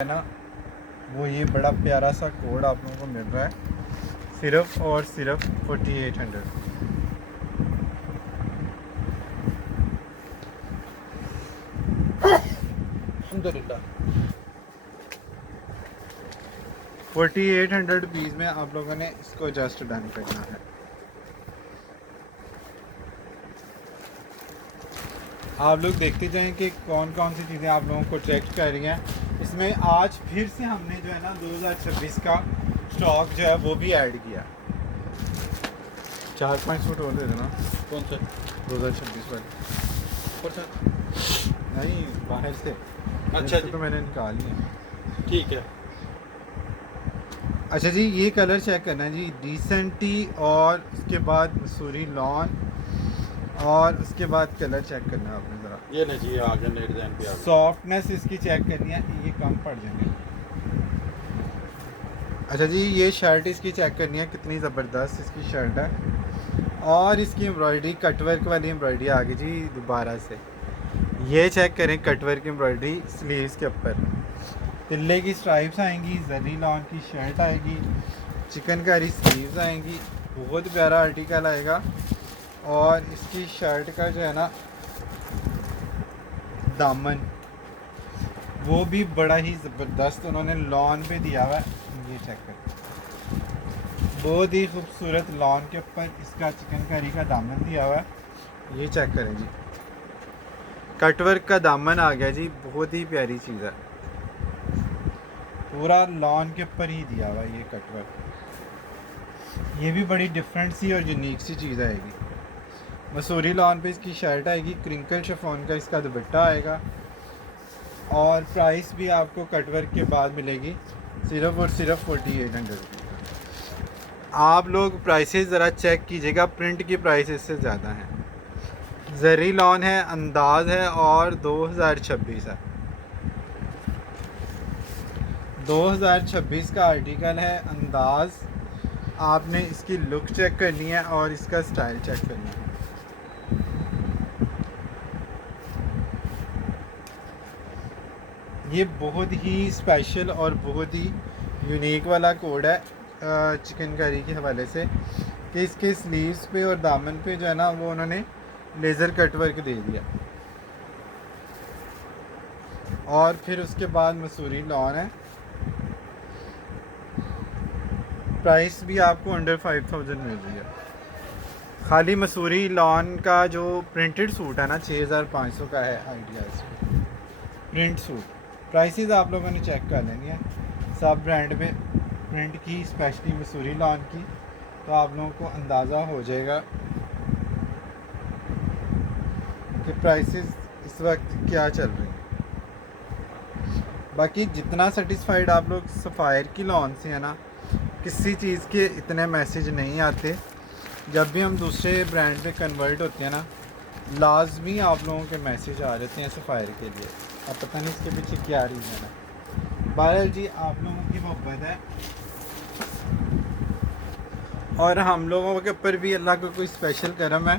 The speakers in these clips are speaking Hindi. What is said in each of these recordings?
है ना, वो ये बड़ा प्यारा सा कोड आप लोगों को मिल रहा है सिर्फ और सिर्फ 4800। अल्हम्दुलिल्लाह 4800 रुपीज़ में आप लोगों ने इसको जस्ट डन करना है। आप लोग देखते जाएं कि कौन कौन सी चीज़ें आप लोगों को अट्रैक्ट कर रही हैं। इसमें आज फिर से हमने जो है ना 2026 का स्टॉक जो है वो भी ऐड किया। 4-5 सूट और दे देना। कौन सा 2026 वाले ऊपर से? नहीं, बाहर से। अच्छा जी, तो मैंने निकाल लिया। ठीक है। अच्छा जी, ये कलर चेक करना है जी, डिसेंटी और उसके बाद मसूरी लॉन और उसके बाद कलर चेक करना है आपने ज़रा। ये नहीं जी, आ गया नए डिज़ाइन पे आ गया। सॉफ्टनेस इसकी चेक करनी है, ये कम पड़ जाएंगे। अच्छा जी, ये शर्ट इसकी चेक करनी है, कितनी ज़बरदस्त इसकी शर्ट है। और इसकी एम्ब्रॉयडरी कटवर्क वाली एम्ब्रॉयडरी आ गई जी दोबारा से। ये चेक करें, कटवर्क एम्ब्रॉयडरी स्लीव्स के ऊपर तिल्ले की स्ट्राइप्स आएंगी, जरी लॉन की शर्ट आएगी, चिकनकारी स्लीव्स आएंगी, बहुत प्यारा आर्टिकल आएगा। और इसकी शर्ट का जो है ना दामन, वो भी बड़ा ही ज़बरदस्त उन्होंने लॉन पे दिया हुआ है। ये चेक करें, बहुत ही खूबसूरत लॉन के ऊपर इसका चिकनकारी का दामन दिया हुआ है। ये चेक करें जी, कटवर्क का दामन आ गया जी, बहुत ही प्यारी चीज़ है, पूरा लॉन के ऊपर ही दिया हुआ है ये कटवर्क। ये भी बड़ी डिफरेंट सी और यूनिक सी चीज़ आएगी। मसूरी लॉन पे इसकी शर्ट आएगी, क्रिंकल शिफॉन का इसका दुपट्टा आएगा। और प्राइस भी आपको कटवर्क के बाद मिलेगी सिर्फ और सिर्फ 4800। आप लोग प्राइसेस ज़रा चेक कीजिएगा, प्रिंट की प्राइस इससे ज़्यादा हैं। जरी लॉन है, अंदाज़ है और 2026 है। 2026 का आर्टिकल है, अंदाज़। आपने इसकी लुक चेक करनी है और इसका स्टाइल चेक करना है। ये बहुत ही स्पेशल और बहुत ही यूनिक वाला कोड है चिकनकारी के हवाले से, कि इसके स्लीव्स पे और दामन पे जो है ना वो उन्होंने लेज़र कट वर्क दे दिया। और फिर उसके बाद मसूरी लॉन है, प्राइस भी आपको अंडर 5000 मिल रही है। खाली मसूरी लॉन का जो प्रिंटेड सूट है ना 6500 का है आइडियाज़ प्रिंट सूट। प्राइसेस आप लोगों ने चेक कर लेनी है सब ब्रांड पे प्रिंट की, स्पेशली मसूरी लॉन की, तो आप लोगों को अंदाज़ा हो जाएगा कि प्राइसेस इस वक्त क्या चल रही हैं। बाकी जितना सेटिस्फाइड आप लोग सफ़ायर की लॉन से है ना, किसी चीज़ के इतने मैसेज नहीं आते। जब भी हम दूसरे ब्रांड पे कन्वर्ट होते हैं ना, लाजमी आप लोगों के मैसेज आ जाते हैं सफ़ायर के लिए। अब पता नहीं इसके पीछे क्या रीज़न है। बहरहाल जी, आप लोगों की मोहब्बत है और हम लोगों के ऊपर भी अल्लाह का कोई स्पेशल करम है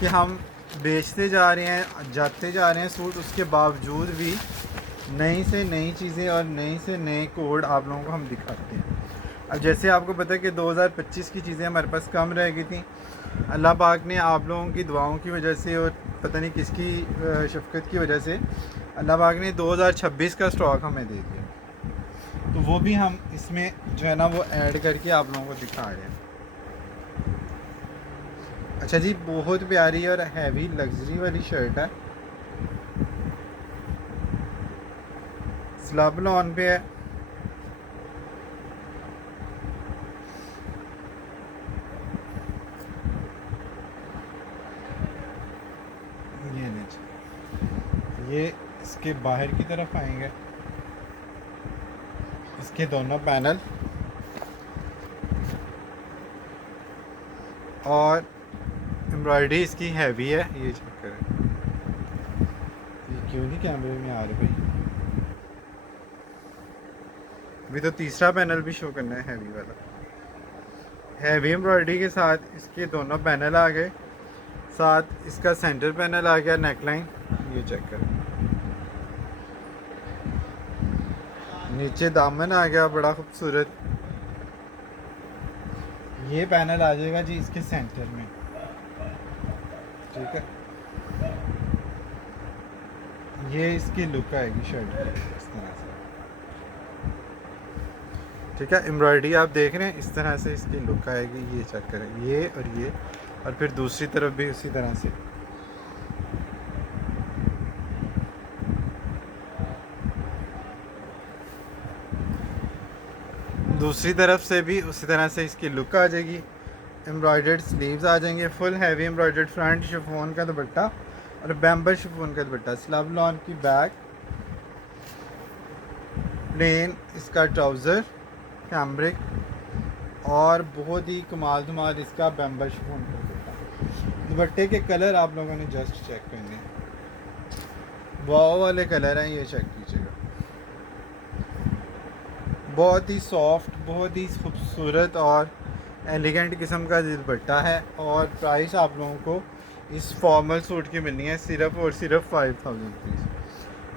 कि हम बेचते जा रहे हैं, जाते जा रहे हैं सूट, उसके बावजूद भी नई से नई चीज़ें और नए से नए कोड आप लोगों को हम दिखाते हैं। अब जैसे आपको पता है कि 2025 की चीज़ें हमारे पास कम रह गई थी, अल्लाह पाक ने आप लोगों की दुआओं की वजह से और पता नहीं किसकी शफ़क़त की वजह से अल्लाह पाक ने 2026 का स्टॉक हमें दे दिया। तो वो भी हम इसमें जो है ना वो ऐड करके आप लोगों को दिखा रहे हैं। अच्छा जी, बहुत प्यारी और हैवी लग्जरी वाली शर्ट है, स्लब लॉन पे है। ये नीचे, ये इसके बाहर की तरफ आएंगे, इसके दोनों पैनल, और एम्ब्रॉयडरी इसकी हैवी है। ये चेक करें, ये क्यों नहीं कैमरे में आ रही भाई। अभी तो तीसरा पैनल भी शो करना है हैवी वाला। हैवी एम्ब्रॉयडरी के साथ इसके दोनों पैनल आ गए, साथ इसका सेंटर पैनल आ गया, नेकलाइन। ये चेक करें, नीचे दामन आ गया बड़ा खूबसूरत। ये पैनल आ जाएगा जी इसके सेंटर में, ठीक है। ये इसकी लुक आएगी शर्ट की इस तरह से, ठीक है। एम्ब्रॉयडरी आप देख रहे हैं, इस तरह से इसकी लुक आएगी। ये चेक करें, ये और फिर दूसरी तरफ भी उसी तरह से। दूसरी तरफ से भी उसी तरह से इसकी लुक आ जाएगी। एम्ब्रॉयडर्ड स्लीव्स आ जाएंगे, full heavy embroidered front chiffon का दुपट्टा और बैम्बर शिफॉन का दुपट्टा, स्लब लॉन की बैक, प्लेन इसका ट्राउज़र कैम्ब्रिक और बहुत ही कमाल धमाल इसका बैम्बर शिफॉन का दुपट्टा। दुपट्टे के कलर आप लोगों ने जस्ट चेक करने हैं, वाव वाले कलर हैं, ये चेक कीजिएगा। बहुत ही सॉफ्ट, बहुत ही खूबसूरत और एलिगेंट किस्म का दुपट्टा है। और प्राइस आप लोगों को इस फॉर्मल सूट की मिलनी है सिर्फ और सिर्फ 5000 रुपीज़।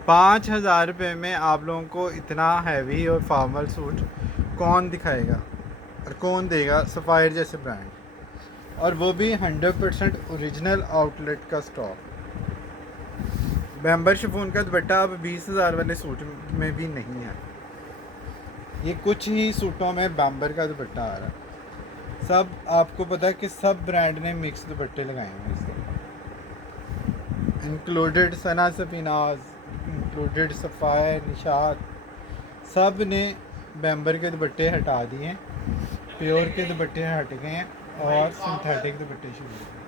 5000 रुपये में आप लोगों को इतना हैवी और फॉर्मल सूट कौन दिखाएगा और कौन देगा? सफ़ायर जैसे ब्रांड, और वो भी 100% ओरिजिनल आउटलेट का स्टॉक। बैम्बर शिफॉन का दुपट्टा अब 20,000 वाले सूट में भी नहीं है। ये कुछ ही सूटों में बैम्बर का दुपट्टा आ रहा है। सब आपको पता है कि सब ब्रांड ने मिक्स दुपट्टे लगाए हैं इस तरह, इंक्लूडेड सना सफीनाज, इंक्लूडेड सफ़ायर, निशात, सब ने बैम्बर के दुपट्टे हटा दिए हैं, प्योर के दुपट्टे हट गए हैं और सिंथेटिक दुपट्टे शुरू हो गए।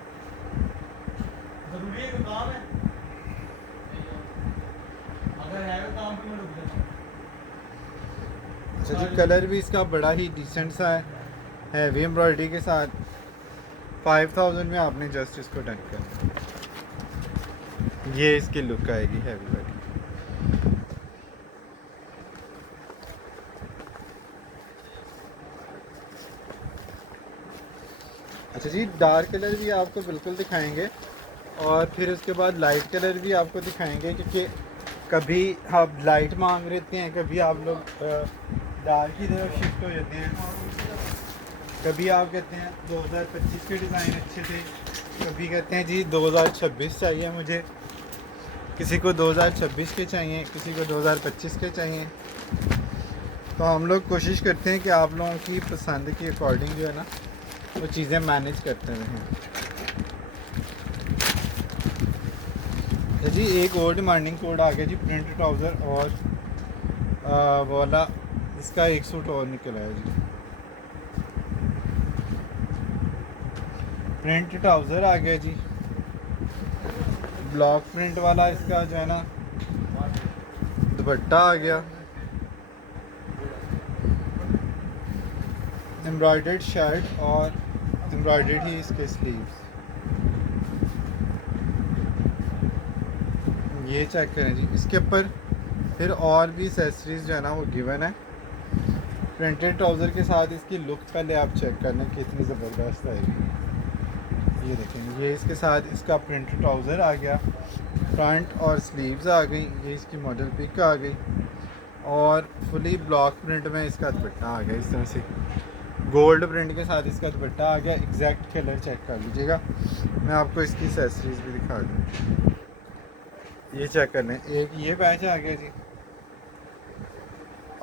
अच्छा जी, कलर भी इसका बड़ा ही डिसेंट सा है, हैवी एम्ब्रॉयडरी के साथ। 5000 में आपने जस्ट इसको डन करना। ये इसकी लुक आएगी हैवी वाली। अच्छा जी, डार्क कलर भी आपको बिल्कुल दिखाएंगे और फिर उसके बाद लाइट कलर भी आपको दिखाएंगे, क्योंकि कभी आप लाइट मांग लेते हैं, कभी आप लोग डार्क की तरफ शिफ्ट हो जाते हैं, कभी आप कहते हैं 2025 के डिज़ाइन अच्छे थे, कभी कहते हैं जी 2026 चाहिए मुझे, किसी को 2026 के चाहिए, किसी को 2025 के चाहिए। तो हम लोग कोशिश करते हैं कि आप लोगों की पसंद के अकॉर्डिंग जो है ना वो चीज़ें मैनेज करते रहें। जी एक और डिमांडिंग कोड आ गया जी, प्रिंट ट्राउज़र और वाला इसका एक सूट और निकला है जी। प्रिंट ट्राउज़र आ गया जी, ब्लॉक प्रिंट वाला इसका जो है ना दुपट्टा आ गया, एम्ब्रॉयडर्ड शर्ट और एम्ब्रॉयडर्ड ही इसके स्लीव्स। ये चेक करें जी, इसके ऊपर फिर और भी एक्सेसरीज जो है ना वो गिवन है। प्रिंटेड ट्राउज़र के साथ इसकी लुक पहले आप चेक कर लें कितनी ज़बरदस्त आएगी। ये देखें, ये इसके साथ इसका प्रिंट ट्राउज़र आ गया, फ्रंट और स्लीव्स आ गई, ये इसकी मॉडल पिक आ गई और फुली ब्लॉक प्रिंट में इसका दुपट्टा आ गया। इस तरह से गोल्ड प्रिंट के साथ इसका दुपट्टा आ गया। एग्जैक्ट कलर चेक कर लीजिएगा, मैं आपको इसकी एक्सेसरीज भी दिखा दूँ। ये चेक कर लें, एक ये पैच आ गया जी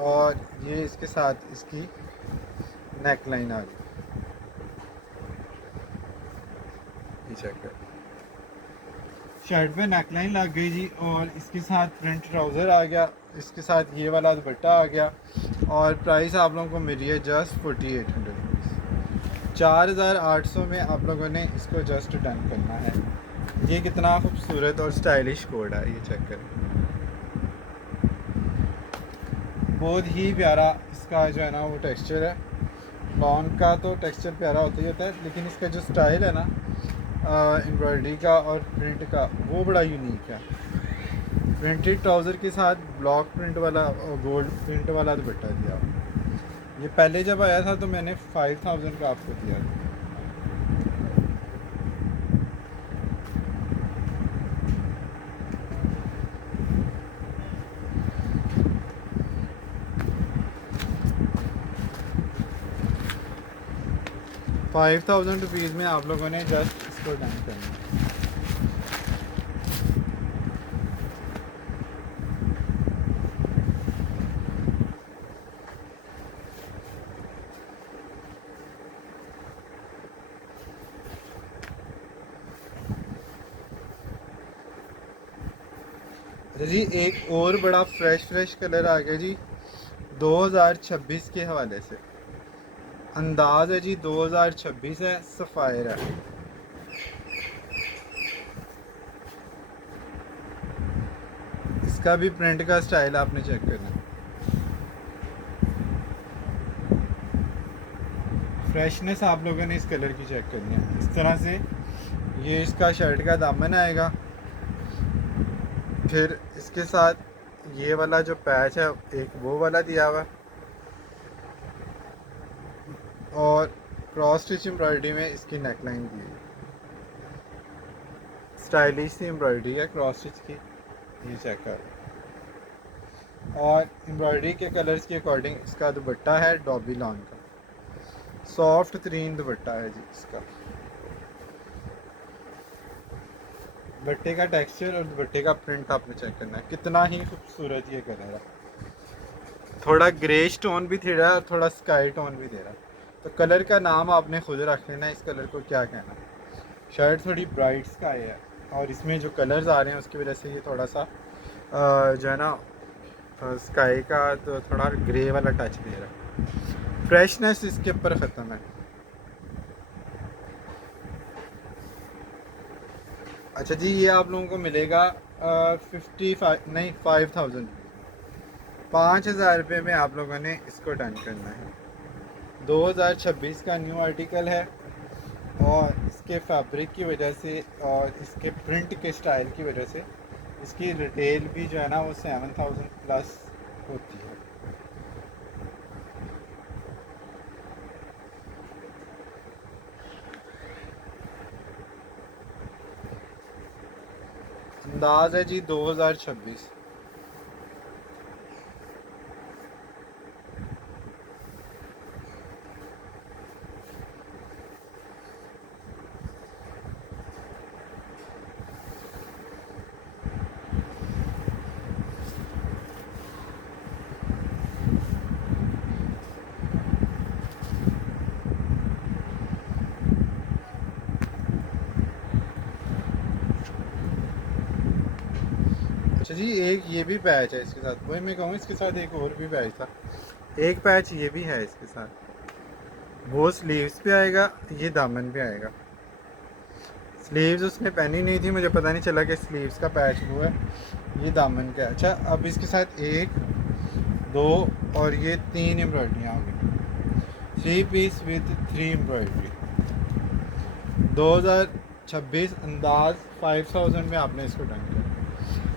और ये इसके साथ इसकी नेक लाइन आ गई। ये चेक कर, शर्ट पे नेक लाइन लग गई जी और इसके साथ प्रिंट ट्राउज़र आ गया, इसके साथ ये वाला दुपट्टा आ गया और प्राइस आप लोगों को मिल रही है जस्ट 4800 रुपीज़। 4800 में आप लोगों ने इसको जस्ट डन करना है। ये कितना खूबसूरत और स्टाइलिश कोड है, ये चेक करें, बहुत ही प्यारा इसका जो है ना वो टेक्सचर है। लॉन का तो टेक्सचर प्यारा होता ही होता है, लेकिन इसका जो स्टाइल है ना एम्ब्रॉयडरी का और प्रिंट का वो बड़ा यूनिक है। प्रिंटेड ट्राउज़र के साथ ब्लॉक प्रिंट वाला और गोल्ड प्रिंट वाला दुपट्टा दिया। ये पहले जब आया था तो मैंने 5000 का आपको दिया था। ₹5000 में आप लोगों ने जस्ट इसको डन करना है। अच्छा जी, एक और बड़ा फ्रेश कलर आ गया जी 2026 के हवाले से। अंदाज है जी 2026 है, सफ़ायर है। इसका भी प्रिंट का स्टाइल आपने चेक करना है। फ्रेशनेस आप लोगों ने इस कलर की चेक करनी है। इस तरह से ये इसका शर्ट का दामन आएगा, फिर इसके साथ ये वाला जो पैच है एक वो वाला दिया हुआ है, और क्रॉस स्टिच एम्ब्रॉयडरी में इसकी नेकलाइन दी है। स्टाइलिश सी एम्ब्रॉयडरी है क्रॉस स्टिच की, ये चेक कर। और एम्ब्रॉयडरी के कलर्स के अकॉर्डिंग इसका दुपट्टा है डॉबी लॉन का, सॉफ्ट तरीन दुपट्टा है जी इसका। दुपट्टे का टेक्सचर और दुपट्टे का प्रिंट आपने चेक करना है, कितना ही खूबसूरत ये कलर है। थोड़ा ग्रेश टोन भी दे रहा है और थोड़ा स्काई टोन भी दे रहा है। तो कलर का नाम आपने खुद रख लेना है, इस कलर को क्या कहना है। शर्ट थोड़ी ब्राइट स्काई है और इसमें जो कलर्स आ रहे हैं उसकी वजह से ये थोड़ा सा जो है ना स्काई का तो थोड़ा ग्रे वाला टच दे रहा है। फ्रेशनेस इसके ऊपर ख़त्म है। अच्छा जी, ये आप लोगों को मिलेगा 5000 ₹5000 में आप लोगों ने इसको डन करना है। 2026 का न्यू आर्टिकल है और इसके फैब्रिक की वजह से और इसके प्रिंट के स्टाइल की वजह से इसकी रिटेल भी जो है ना वो 7000 प्लस होती है। अंदाज है जी 2026। अच्छा जी, एक ये भी पैच है इसके साथ, वही मैं कहूँ इसके साथ एक और भी पैच था। एक पैच ये भी है इसके साथ, वो स्लीव्स पे आएगा, ये दामन पे आएगा। स्लीव्स उसने पहनी नहीं थी, मुझे पता नहीं चला कि स्लीव्स का पैच वो है, ये दामन का। अच्छा, अब इसके साथ 1 2 और ये 3 एम्ब्रॉयडरियाँ होंगी, 3 पीस विद 3 एम्ब्रॉयडरी। 2026 अंदाज 5000 में आपने इसको डन किया।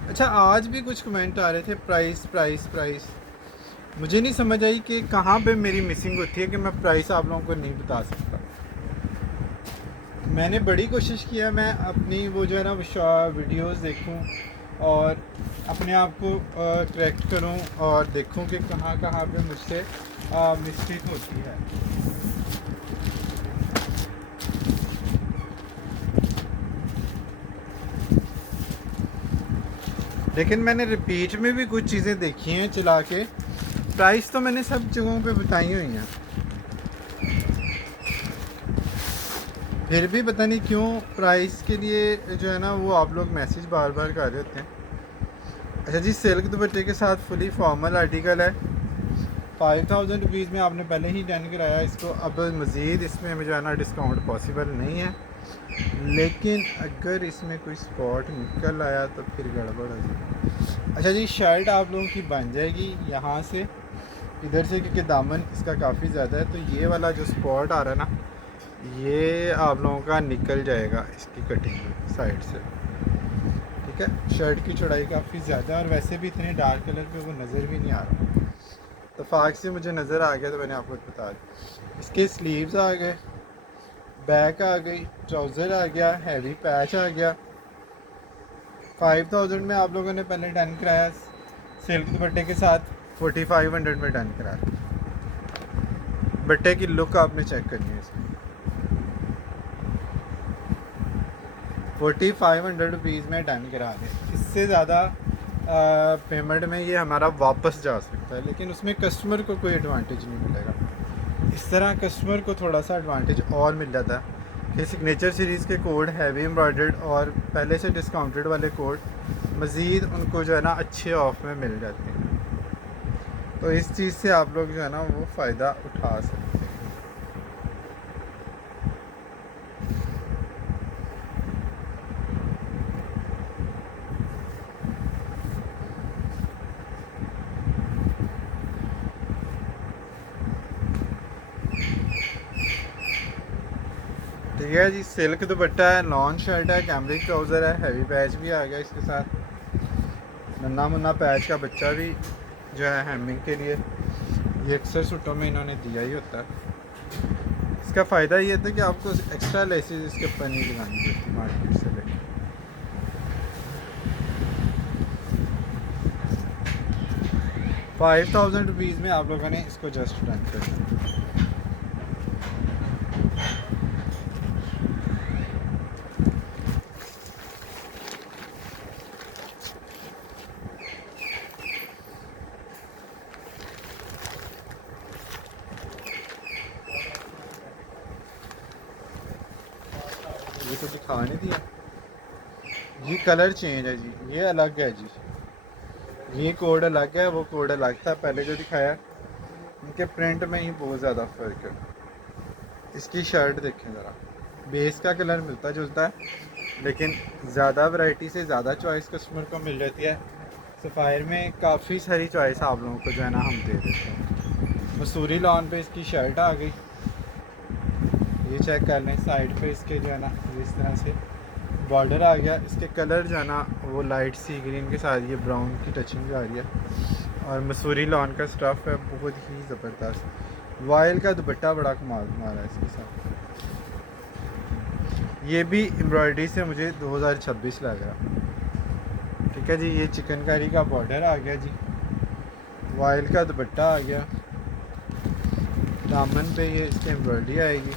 अच्छा, आज भी कुछ कमेंट आ रहे थे प्राइस। मुझे नहीं समझ आई कि कहाँ पे मेरी मिसिंग होती है कि मैं प्राइस आप लोगों को नहीं बता सकता। मैंने बड़ी कोशिश किया मैं अपनी वो जो है ना वीडियोस देखूं और अपने आप को करेक्ट करूं और देखूं कि कहाँ पे मुझसे मिस्टेक होती है। लेकिन मैंने रिपीट में भी कुछ चीज़ें देखी हैं चला के। प्राइस तो मैंने सब जगहों पे बताई हुई हैं, फिर भी पता नहीं क्यों प्राइस के लिए जो है ना वो आप लोग मैसेज बार बार कर रहे होते हैं। अच्छा जी, सिल्क दुपट्टे के साथ फुली फॉर्मल आर्टिकल है। 5000 में आपने पहले ही डन कराया इसको। अब मज़ीद इसमें जो है ना डिस्काउंट पॉसिबल नहीं है, लेकिन अगर इसमें कोई स्पॉट निकल आया तो फिर गड़बड़ हो जाएगी। अच्छा जी, शर्ट आप लोगों की बन जाएगी यहाँ से इधर से, क्योंकि दामन इसका काफ़ी ज़्यादा है, तो ये वाला जो स्पॉट आ रहा है ना ये आप लोगों का निकल जाएगा इसकी कटिंग साइड से। ठीक है, शर्ट की चौड़ाई काफ़ी ज़्यादा है और वैसे भी इतने डार्क कलर पे वो नज़र भी नहीं आ रहा, इत्तेफाक से मुझे नज़र आ गया तो मैंने आपको बता दिया। इसके स्लीव्स आ गए, बैक आ गई, ट्राउज़र आ गया, हैवी पैच आ गया। 5000 में आप लोगों ने पहले डन कराया, सिल्क दुपट्टे के साथ 4500 में डन कराया। बट्टे की लुक आपने चेक करनी है इसकी। 4500 रुपीज़ में डन करा दें। इससे ज़्यादा पेमेंट में ये हमारा वापस जा सकता है, लेकिन उसमें कस्टमर को कोई एडवांटेज नहीं मिलेगा। इस तरह कस्टमर को थोड़ा सा एडवांटेज और मिल जाता है कि सिग्नेचर सीरीज़ के कोड हैवी एम्ब्रॉयडर्ड और पहले से डिस्काउंटेड वाले कोड मज़ीद उनको जो है ना अच्छे ऑफ में मिल जाते हैं। तो इस चीज़ से आप लोग जो है ना वो फ़ायदा उठा सकते हैं। ठीक है जी, सिल्क दुपट्टा है, लॉन शर्ट है, कैमरिक ट्राउज़र है, हैवी पैच भी आ गया इसके साथ। नन्ना मुन्ना पैच का बच्चा भी जो है हेमिंग के लिए, ये अक्सर सूटों में इन्होंने दिया ही होता है। इसका फ़ायदा ये था कि आपको एक्स्ट्रा लेसेस इसके ऊपर नहीं लगानी पड़ती मार्केट से लेकर। ₹5000 में आप लोगों ने इसको जस्ट डन करना। ये तो दिखा नहीं दिया जी, कलर चेंज है जी, ये अलग है जी, ये कोड अलग है, वो कोड अलग था पहले जो दिखाया। इनके प्रिंट में ही बहुत ज़्यादा फ़र्क है। इसकी शर्ट देखें ज़रा, बेस का कलर मिलता जुलता है, लेकिन ज़्यादा वैरायटी से ज़्यादा चॉइस कस्टमर को मिल जाती है। सफ़ायर में काफ़ी सारी चॉइस आप लोगों को जो है ना हम दे देते हैं। मसूरी लॉन पे इसकी शर्ट आ गई, ये चेक कर लें। साइड पे इसके जो है ना इस तरह से बॉर्डर आ गया। इसके कलर जो है ना वो लाइट सी ग्रीन के साथ ये ब्राउन की टचिंग आ रही है, और मसूरी लॉन का स्टफ़ है, बहुत ही ज़बरदस्त। वायल का दुपट्टा बड़ा कमाल मारा है इसके साथ। ये भी एम्ब्रॉयडरी से मुझे 2026 लग रहा। ठीक है जी, ये चिकनकारी का बॉर्डर आ गया जी, वायल का दुपट्टा आ गया, दामन पे ये इसकी एम्ब्रॉयडरी आएगी।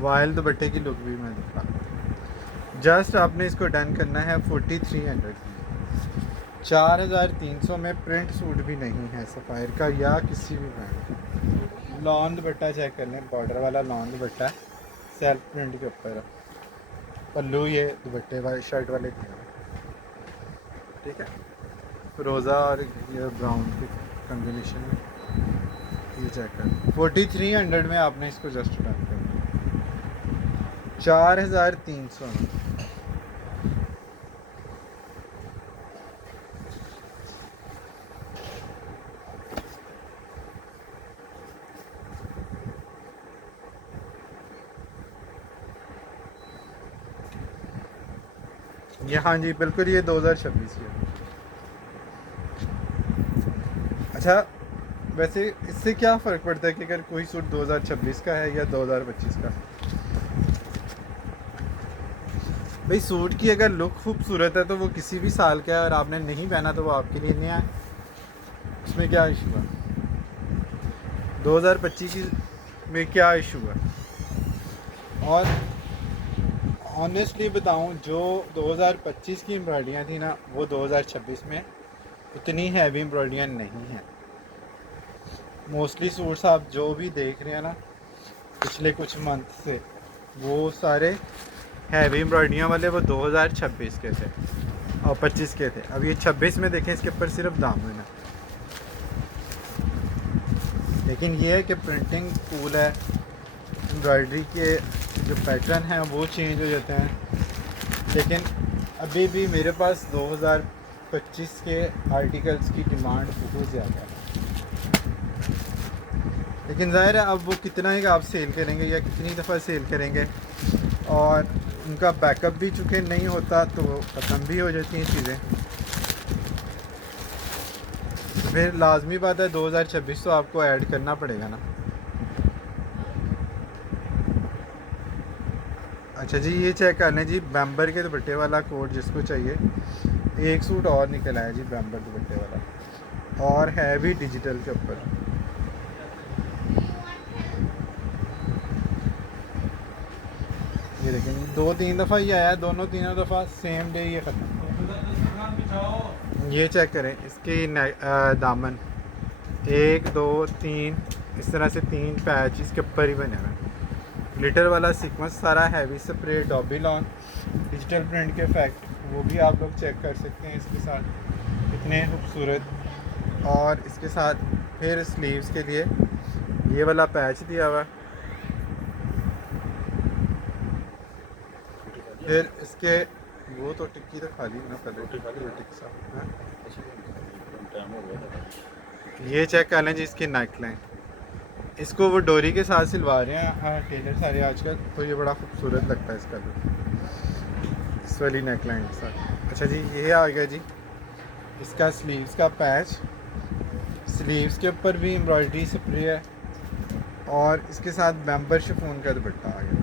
वायल दुपट्टे की लुक भी मैं दिखा, जस्ट आपने इसको डन करना है 4300 की। 4300 में प्रिंट सूट भी नहीं है सफ़ायर का या किसी भी ब्रांड का। लॉन दुपट्टा चेक कर लें, बॉर्डर वाला लॉन दुपट्टा है, सेल्फ प्रिंट के ऊपर है। पल्लू ये दुपट्टे वाले शर्ट वाले दिए हैं। ठीक है, रोज़ा और ये ब्राउन की कॉम्बिनेशन में, ये चेक कर 4300 में आपने इसको जस्ट डन करना। 4300 में। ये हाँ जी बिल्कुल, ये 2026 की है। अच्छा, वैसे इससे क्या फ़र्क पड़ता है कि अगर कोई सूट 2026 का है या 2025 का? भाई सूट की अगर लुक खूबसूरत है तो वो किसी भी साल का है, और आपने नहीं पहना तो वो आपके लिए नया है, उसमें क्या इशू है? 2025 में क्या इशू है? और ऑनेस्टली बताऊं, जो 2025 की एम्ब्रॉयडरियाँ थी ना, वो 2026 में उतनी हैवी एम्ब्रॉयडरियाँ नहीं हैं। मोस्टली सूट्स आप जो भी देख रहे हैं ना पिछले कुछ मंथ से, वो सारे हैवी एम्ब्रॉयडरियाँ वाले वो 2026 के थे और 25 के थे। अब ये 26 में देखें, इसके ऊपर सिर्फ दामन है, लेकिन ये है कि प्रिंटिंग कूल है, एम्ब्रॉयडरी के जो पैटर्न हैं वो चेंज हो जाते हैं। लेकिन अभी भी मेरे पास 2025 के आर्टिकल्स की डिमांड बहुत ज़्यादा है, लेकिन ज़ाहिर है अब वो कितना ही आप सेल करेंगे या कितनी दफ़ा सेल करेंगे, और उनका बैकअप भी चूँकि नहीं होता तो ख़त्म भी हो जाती हैं चीज़ें। फिर लाजमी बात है 2026 तो आपको ऐड करना पड़ेगा ना। अच्छा जी, ये चेक कर लें जी, बैम्बर के दुपट्टे वाला कोट जिसको चाहिए, एक सूट और निकल आया जी बैम्बर दुपट्टे वाला, और है भी डिजिटल के ऊपर। ये देखें जी, 2-3 दफ़ा ही आया, दोनों तीनों दफ़ा सेम डे ये ख़त्म। ये चेक करें इसकी दामन 1 2 3 इस तरह से 3 पैच इसके ऊपर ही बने हुए हैं। ग्लिटर वाला सीक्वेंस सारा heavy spray dobby lawn digital print के इफेक्ट वो भी आप लोग चेक कर सकते हैं इसके साथ, इतने खूबसूरत। और इसके साथ फिर स्लीव्स के लिए ये वाला पैच दिया हुआ है। फिर इसके वो तो टिक्की तो खाली ना पहले रोटी के साथ, हाँ? टाइम हो गया था। ये चेक कर लें जी इसकी नेक लाइन, इसको वो डोरी के साथ सिलवा रहे हैं हाँ टेलर सारे आजकल, तो ये बड़ा खूबसूरत लगता है इसका लुक इस वाली नेक लाइन के साथ। अच्छा जी ये आ गया जी इसका स्लीव्स का पैच, स्लीव्स के ऊपर भी एम्ब्रॉयडरी स्प्रे है और इसके साथ बैम्बर शिफॉन का दुपट्टा आ गया।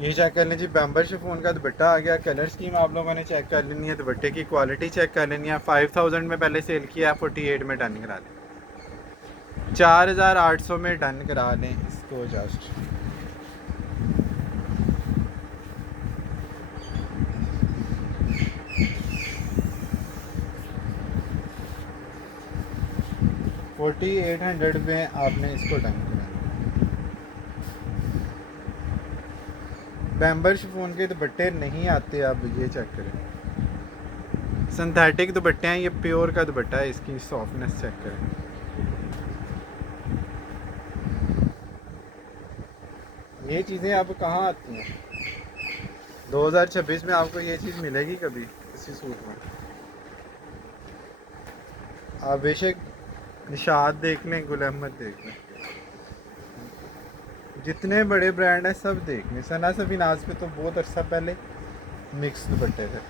ये चेक कर लें जी बैम्बर शिफॉन का दुपट्टा आ गया। कलर स्कीम आप लोगों ने चेक कर लेनी है, दुपट्टे की क्वालिटी चेक कर लेनी है। 5000 में पहले सेल किया, 48 में डन करा लें, 4800 में डन करा लें इसको जस्ट। $4800 में आपने इसको डन करा। बैम्बर शिफॉन के दुपट्टे नहीं आते, आप ये चेक करें, सिंथेटिक दुपट्टे हैं, ये प्योर का दुपट्टा है, इसकी सॉफ्टनेस चेक करें। ये चीज़ें आप कहाँ आती हैं? 2026 में आपको ये चीज़ मिलेगी कभी किसी सूट में? आप बेशक निशाद देख लें, गुल अहमद देख लें, जितने बड़े ब्रांड हैं सब देख लें। सना सफीनाज पे तो बहुत अर्सा पहले मिक्स दुपट्टे थे,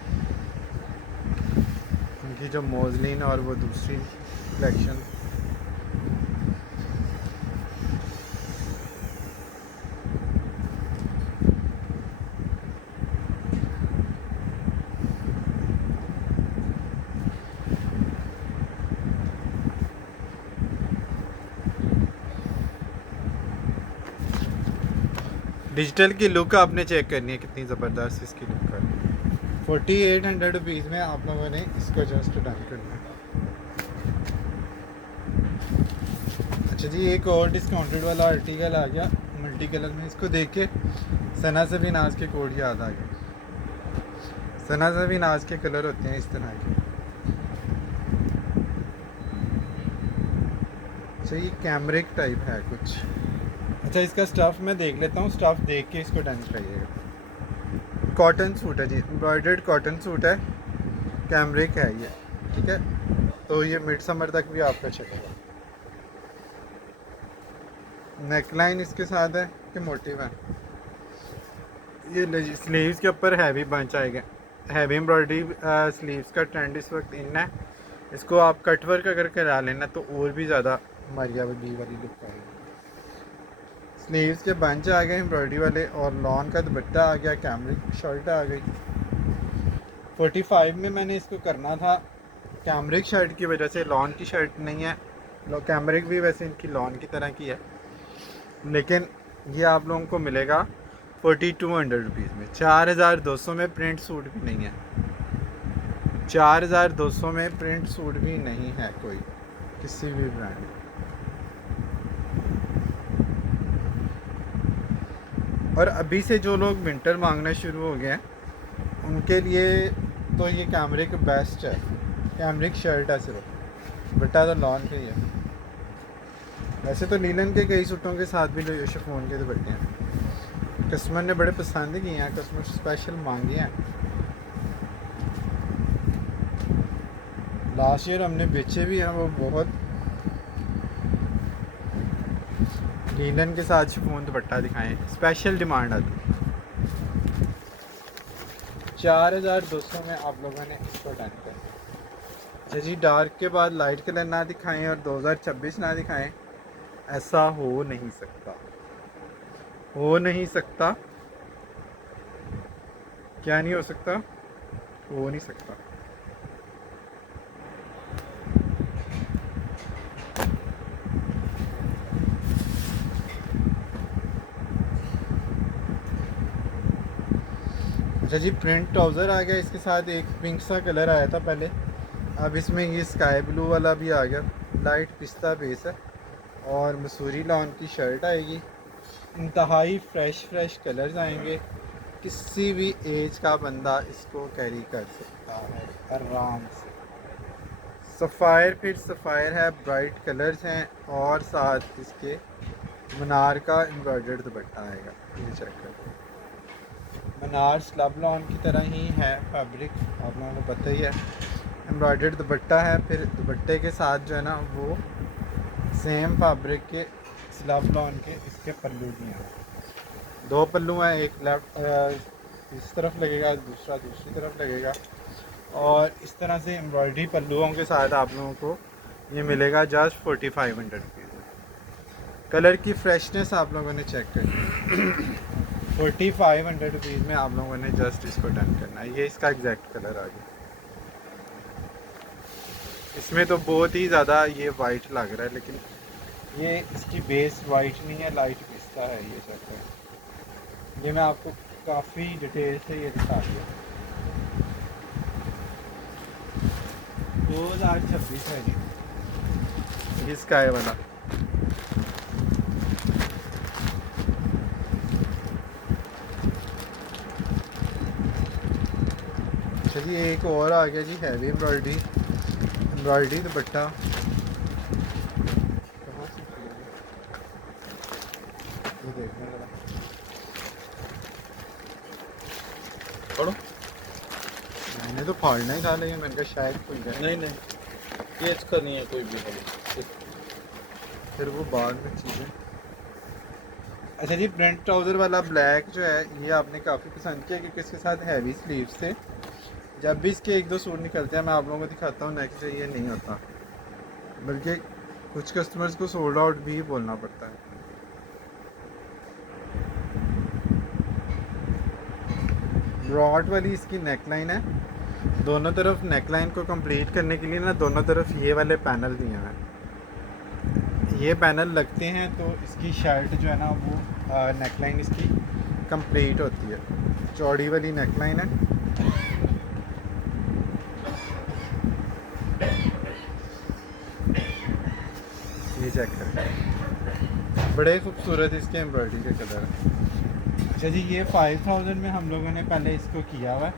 उनकी जो मोजलिन और वो दूसरी कलेक्शन। डिजिटल की लुक आपने चेक करनी है कितनी ज़बरदस्त इसकी लुक है। 4800 रुपीज़ में आप लोगों ने इसको जस्ट डन करना है। अच्छा जी एक और डिस्काउंटेड वाला आर्टिकल आ गया मल्टी कलर में, इसको देख के सना सफीनाज के कोड याद आ गए। सना सफीनाज के कलर होते हैं इस तरह के। अच्छा ये कैमरिक टाइप है कुछ। अच्छा इसका स्टफ़ मैं देख लेता हूँ, स्टफ़ देख के इसको डन कराइएगा। कॉटन सूट है जी, एम्ब्रॉयडर्ड कॉटन सूट है, कैमरिक है ये, ठीक है। तो ये मिड समर तक भी आपका चलेगा। नेकलाइन इसके साथ है कि मोटिव है। ये स्लीव्स के ऊपर हैवी बंच आएगा, हैवी एम्ब्रॉयडरी स्लीव्स का ट्रेंड इस वक्त इन है। इसको आप कट वर्क अगर करा लेना तो और भी ज़्यादा मारिया वाली लुक आएगी। स्लीव्स के बंच आ गए एम्ब्रॉयडरी वाले और लॉन का दुपट्टा आ गया, कैमरिक शर्ट आ गई। 45 में मैंने इसको करना था, कैमरिक शर्ट की वजह से लॉन की शर्ट नहीं है। कैमरिक भी वैसे इनकी लॉन की तरह की है, लेकिन ये आप लोगों को मिलेगा 4200 रुपीज़ में। 4200 में प्रिंट सूट भी नहीं है, 4200 में प्रिंट सूट भी नहीं है कोई किसी भी ब्रांड। और अभी से जो लोग विंटर मांगना शुरू हो गए हैं उनके लिए तो ये कैमरिक बेस्ट है। कैमरिक शर्ट है सिर्फ, बटा तो लॉन के ही है। वैसे तो लीलन के कई सूटों के साथ भी जो शिफॉन के दुपट्टे हैं कस्टमर ने बड़े पसंद किए हैं, कस्टमर स्पेशल मांगे हैं। लास्ट ईयर हमने बेचे भी हैं, वो बहुत लीलन के साथ शिफॉन दुपट्टा दिखाएं, स्पेशल डिमांड आती है। 4200 में आप लोगों ने इसको डन कर। अच्छा जी डार्क के बाद लाइट कलर ना दिखाएं और 2026 ना दिखाएं, ऐसा हो नहीं सकता, हो नहीं सकता। क्या नहीं हो सकता? हो नहीं सकता। अच्छा जी, प्रिंट ट्राउज़र आ गया, इसके साथ एक पिंक सा कलर आया था पहले, अब इसमें ये स्काई ब्लू वाला भी आ गया, लाइट पिस्ता बेस है, और मसूरी लॉन की शर्ट आएगी। इंतहाई फ्रेश कलर्स आएंगे, किसी भी एज का बंदा इसको कैरी कर सकता है आराम से। सफ़ायर, फिर सफ़ायर है, ब्राइट कलर्स हैं, और साथ इसके मनार का एम्ब्रॉयडर्ड दुपट्टा आएगा। ये चेक करो, मनार स्लब लॉन की तरह ही है फैब्रिक, आप लोगों को पता ही है। एम्ब्रॉयडर्ड दुपट्टा है, फिर दुपट्टे के साथ जो है ना वो सेम फैब्रिक के स्लब लॉन के इसके पल्लू भी हैं। दो पल्लू हैं, एक लेफ्ट इस तरफ लगेगा, दूसरा दूसरी तरफ लगेगा, और इस तरह से एम्ब्रॉयडरी पल्लुओं के साथ आप लोगों को ये मिलेगा जस्ट 4500 रुपीज़ में। कलर की फ्रेशनेस आप लोगों ने चेक करनी है। 4500 रुपीज़ में आप लोगों ने जस्ट इसको डन करना है। ये इसका एग्जैक्ट कलर आ गया। इसमें तो बहुत ही ज़्यादा ये वाइट लग रहा है, लेकिन ये इसकी बेस वाइट नहीं है, लाइट पिस्ता है। ये चेक करें, ये मैं आपको काफ़ी डिटेल से ये दिखा दिया। 2026 है जी इसका है वाला। अच्छा जी, एक और आ गया जी, हैवी एम्ब्रॉयडरी दुपट्टा। कहाँ से ये देखने लगा पढ़ो। मैंने तो फाड़ना ही था, लेकिन मैंने कहा शायद खुल जाए। नहीं केच करनी है कोई भी खाली, फिर वो बाद में चीज़ें। अच्छा जी, प्रिंट ट्राउज़र वाला ब्लैक जो है ये आपने काफ़ी पसंद किया, क्योंकि इसके साथ हैवी स्लीव्स थे। जब भी इसके एक दो सूट निकलते हैं मैं आप लोगों को दिखाता हूँ, नेक्स्ट डे ये नहीं होता, बल्कि कुछ कस्टमर्स को सोल्ड आउट भी बोलना पड़ता है। ब्रॉड वाली इसकी नेकलाइन है, दोनों तरफ नेकलाइन को कंप्लीट करने के लिए ना दोनों तरफ ये वाले पैनल दिए हैं। ये पैनल लगते हैं तो इसकी शर्ट जो है ना वो नेकलाइन इसकी कंप्लीट होती है। चौड़ी वाली नेकलाइन है। ये चेक करें, बड़े खूबसूरत इसके एम्ब्रॉयडरी के कलर हैं। अच्छा जी, ये 5000 में हम लोगों ने पहले इसको किया हुआ है।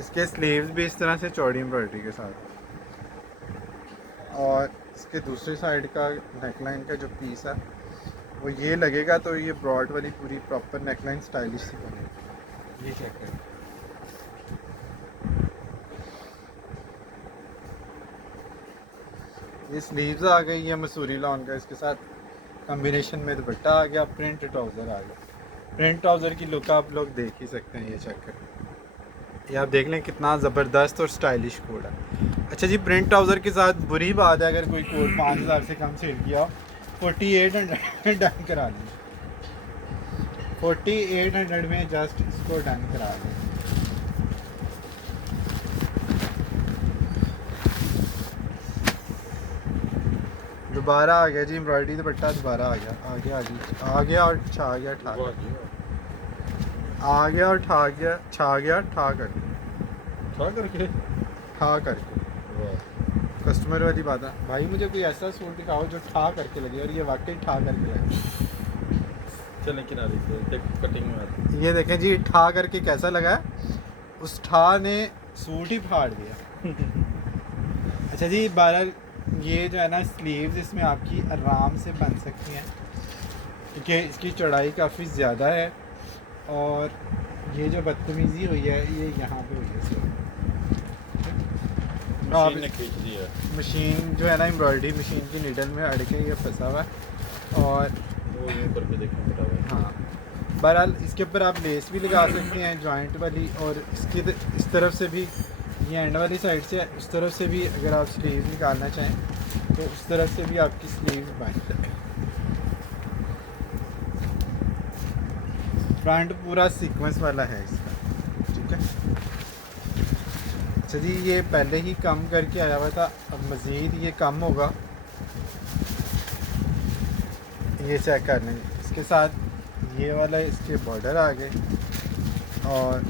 इसके स्लीव्स भी इस तरह से चौड़ी एम्ब्रॉयडरी के साथ, और इसके दूसरी साइड का नेकलाइन का जो पीस है वो ये लगेगा, तो ये ब्रॉड वाली पूरी प्रॉपर नेकलाइन स्टाइलिश सी बनेगी। ये चेक करें, ये स्लीव्स आ गई, ये मसूरी लॉन का, इसके साथ कॉम्बिनेशन में दुपट्टा आ गया, प्रिंट ट्राउज़र आ गया। प्रिंट ट्राउज़र की लुक आप लोग देख ही सकते हैं। ये चेक करें, ये आप देख लें कितना ज़बरदस्त और स्टाइलिश कोड है। अच्छा जी, प्रिंट ट्राउज़र के साथ बुरी बात है अगर कोई कोड 5000 से कम सेल किया हो, 4800 डन करा लें। 4800 में जस्ट इसको डन करा लें। दोबारा आ गया जी एम्ब्रॉयडरी दुपट्टा, दोबारा आ गया और छा गया, आ गया और ठा गया, छा गया, ठा करके। कस्टमर वाली बात है भाई, मुझे कोई ऐसा सूट दिखाओ जो ठा करके लगे, और ये वाकई ठा करके लगे। चले किनारे से कटिंग में। ये देखें जी, ठा करके कैसा लगा, उस ठा ने सूट ही फाड़ दिया। अच्छा जी, 12 ये जो है ना स्लीव्स इसमें आपकी आराम से बन सकती हैं, क्योंकि इसकी चौड़ाई काफ़ी ज़्यादा है, और ये जो बदतमीज़ी हुई है ये यहाँ पे हुई है सिर्फ। मशीन ने खींच दिया, मशीन जो है ना एम्ब्रॉयडरी मशीन की नीडल में अड़ के ये फंसा हुआ है, और वो ऊपर पे देखना पड़ा हुआ है। हाँ, बहरहाल इसके ऊपर आप लेस भी लगा सकते हैं जॉइंट वाली, और इसकी इस तरफ से भी, ये एंड वाली साइड से उस तरफ से भी अगर आप स्लीव निकालना चाहें तो उस तरफ से भी आपकी स्लीव बन जाए। फ्रंट पूरा सीक्वेंस वाला है इसका, ठीक है। अच्छा जी, ये पहले ही कम करके आया हुआ था, अब मज़ीद ये कम होगा। ये चेक कर लें, इसके साथ ये वाला इसके बॉर्डर आ गए और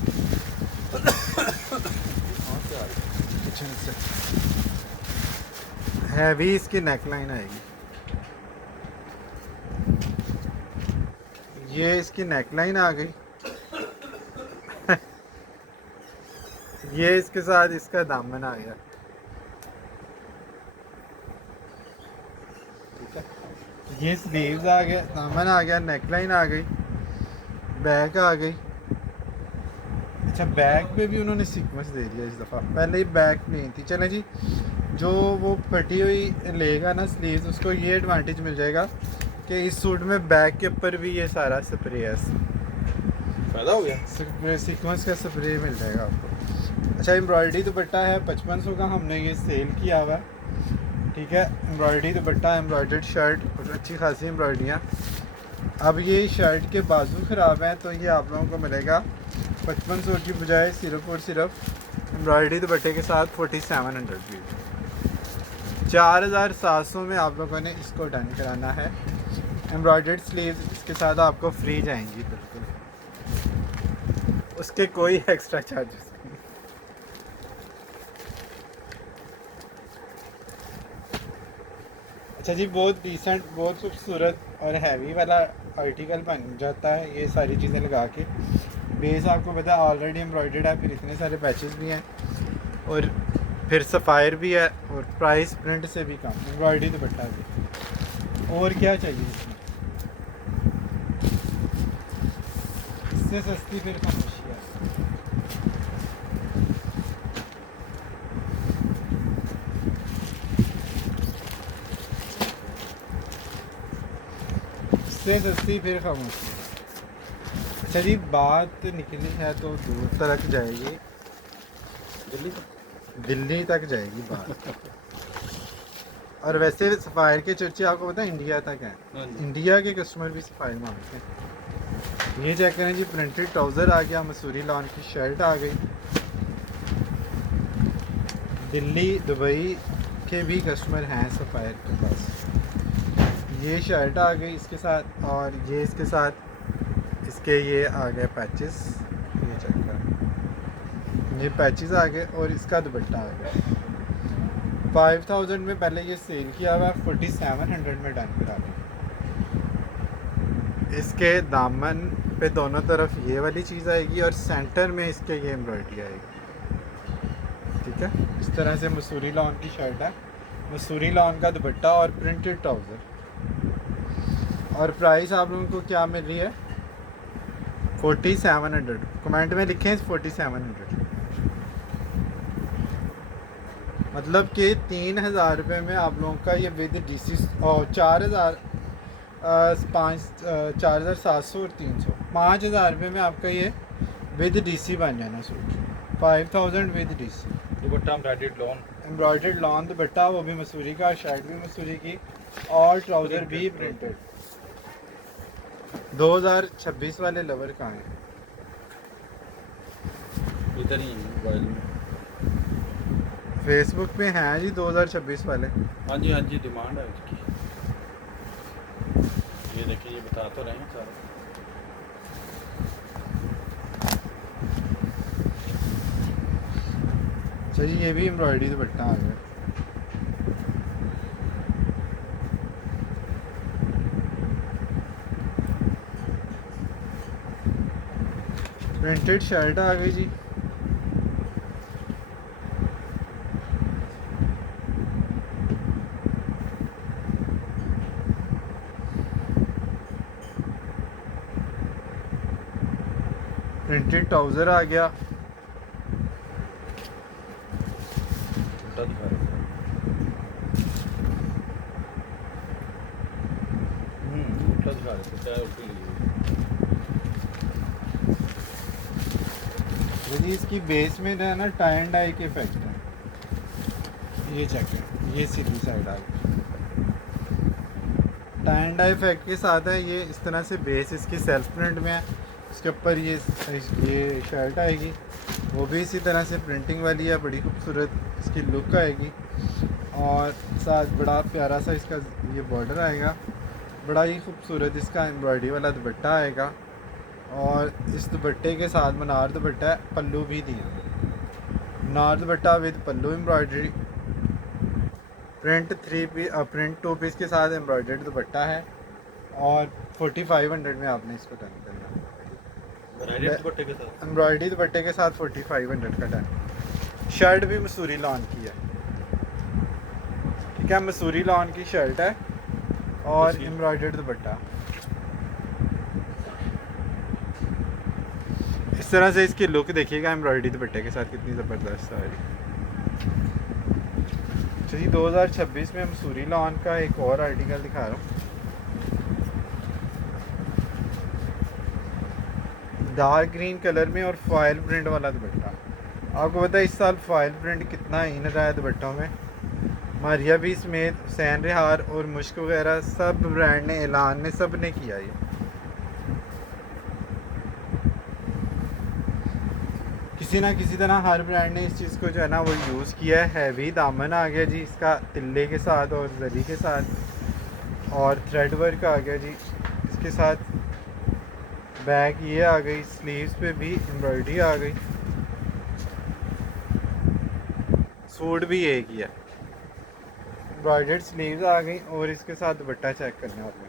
किचन से हैवी इसकी नेकलाइन आएगी। ये इसकी नेकलाइन आ गई। ये इसके साथ इसका दामन आ गया। ठीक है, ये स्लीव्स आ गए, दामन आ गया, नेकलाइन आ गई, बैक आ गई। अच्छा, बैक पे भी उन्होंने सीक्वेंस दे दिया इस दफ़ा, पहले ही बैक प्लेन थी। चलें जी, जो वो फटी हुई लेगा ना स्लीव्स, उसको ये एडवांटेज मिल जाएगा कि इस सूट में बैक के ऊपर भी ये सारा स्प्रे है, फायदा हो गया। सीक्वेंस का स्प्रे मिल जाएगा आपको। अच्छा, एम्ब्रॉयडरी दुपट्टा है 5500 का, हमने ये सेल किया हुआ है। ठीक है, एम्ब्रॉयडरी दुपट्टा, एम्ब्रॉयडर्ड शर्ट और अच्छी खासी एम्ब्रॉयडरियाँ। अब ये शर्ट के बाजू ख़राब हैं तो ये आप लोगों को मिलेगा 5500 की बजाय सिर्फ और सिर्फ एम्ब्रॉयडरी दुपट्टे के साथ 4700 की। 4700 में आप लोगों ने इसको डन कराना है। एम्ब्रॉयडर्ड स्लीव्स इसके साथ आपको फ्री जाएंगी, बिल्कुल उसके कोई एक्स्ट्रा चार्जेस नहीं। अच्छा जी, बहुत डिसेंट, बहुत खूबसूरत और हैवी वाला आर्टिकल बन जाता है ये सारी चीज़ें लगा के। बेस आपको पता है ऑलरेडी एम्ब्रॉयडर्ड है, फिर इतने सारे पैचेस भी हैं और फिर सफ़ायर भी है और प्राइस प्रिंट से भी कम, एम्ब्रॉयडरी दुपट्टा भी। और क्या चाहिए इसमें, इससे सस्ती फिर खामोशी है। इससे सस्ती फिर खामोशी। अच्छा जी, बात निकली है तो दूर तक जाएगी, दिल्ली तक जाएगी बात। और वैसे सफ़ायर के चर्चे आपको पता है इंडिया तक हैं। हाँ जी। इंडिया के कस्टमर भी सफ़ायर मांगते हैं। ये चेक करें जी, प्रिंटेड ट्राउज़र आ गया, मसूरी लॉन की शर्ट आ गई। दिल्ली दुबई के भी कस्टमर हैं सफ़ायर के पास। ये शर्ट आ गई इसके साथ, और ये इसके साथ इसके ये आ गए पैचेस, ये चेक करें, ये पैचेस आ गए और इसका दुपट्टा आ गया। 5000 में पहले ये सेल किया हुआ, 4700 में डन करा दें। इसके दामन पे दोनों तरफ ये वाली चीज़ आएगी और सेंटर में इसके ये एम्ब्रॉयडरी आएगी। ठीक है, इस तरह से मसूरी लॉन की शर्ट है, मसूरी लॉन का दुपट्टा और प्रिंटेड ट्राउज़र। और प्राइस आप लोगों को क्या मिल रही है, 4700। कमेंट में लिखें 4700, मतलब कि 3000 रुपये में आप लोगों का ये विद डीसी और 4700 और 300, 5000 रुपये में आपका ये विद डीसी बन जाना suit. 5000 with DC. Dupatta embroidered lawn दुपट्टा, वो भी मसूरी का, शर्ट भी मसूरी की और ट्राउज़र भी प्रिंटेड। 2026 वाले लवर कहाँ हैं? इधर ही मोबाइल में। फेसबुक पे हैं जी 2026 वाले। हाँ जी, डिमांड है उसकी। ये देखिए, ये बता तो रहे हैं सारा। अच्छा जी, ये भी एम्ब्रॉयडरी दुपट्टा आ गया। प्रिंटेड शर्ट आ गई जी। प्रिंटेड ट्राउज़र आ गया। दुपट्टा दिखा रहे हैं। दुपट्टा दिखा रहे थे, क्या उल्टी ली यदि इसकी बेस में है ना टाई एंड डाई के इफेक्ट है। ये चेक है, ये सीधी साइड आ गई, टाई एंड डाई इफेक्ट के साथ है। ये इस तरह से बेस इसकी सेल्फ प्रिंट में है, उसके ऊपर ये शर्ट आएगी, वो भी इसी तरह से प्रिंटिंग वाली है, बड़ी खूबसूरत इसकी लुक आएगी। और साथ बड़ा प्यारा सा इसका ये बॉर्डर आएगा बड़ा ही खूबसूरत इसका एम्ब्रॉयडरी वाला दुपट्टा आएगा और इस दुपट्टे के साथ मनार दुपट्टा है, पल्लू भी दिया मनार dupatta with pallu embroidery, print 2 piece के साथ एम्ब्रॉयडर्ड दुपट्टा है और 4500 में आपने इसको डन करना है। ब्राइडल दुपट्टे के साथ एम्ब्रॉयडरी दुपट्टे के साथ 4500 का डन। शर्ट भी मसूरी लॉन की है, ठीक है, मसूरी लॉन की शर्ट है और एम्ब्रॉयडर्ड दुपट्टा। इस तरह से इसकी लुक देखिएगा एम्ब्रॉयडरी दुपट्टे के साथ कितनी ज़बरदस्त आ रही। चलिए 2026 में मसूरी लॉन का एक और आर्टिकल दिखा रहा हूँ। डार्क ग्रीन कलर में और फॉयल प्रिंट वाला दुपट्टा। आपको पता है इस साल फॉयल प्रिंट कितना इन रहा है दुपट्टों में। मारिया भी समेत हुसैन रिहार और मुश्क वगैरह सब ब्रांड ने ऐलान ने सब ने किया ये। किसी ना किसी तरह हर ब्रांड ने इस चीज़ को जो है ना वो यूज़ किया है। हैवी दामन आ गया जी इसका तिल्ले के साथ और जरी के साथ और थ्रेड वर्क आ गया जी इसके साथ। बैक ये आ गई, स्लीव्स पे भी एम्ब्रॉयडरी आ गई, सूट भी एक ही है, एम्ब्रॉयडर्ड स्लीव्स आ गई और इसके साथ दुपट्टा चेक करने वाले।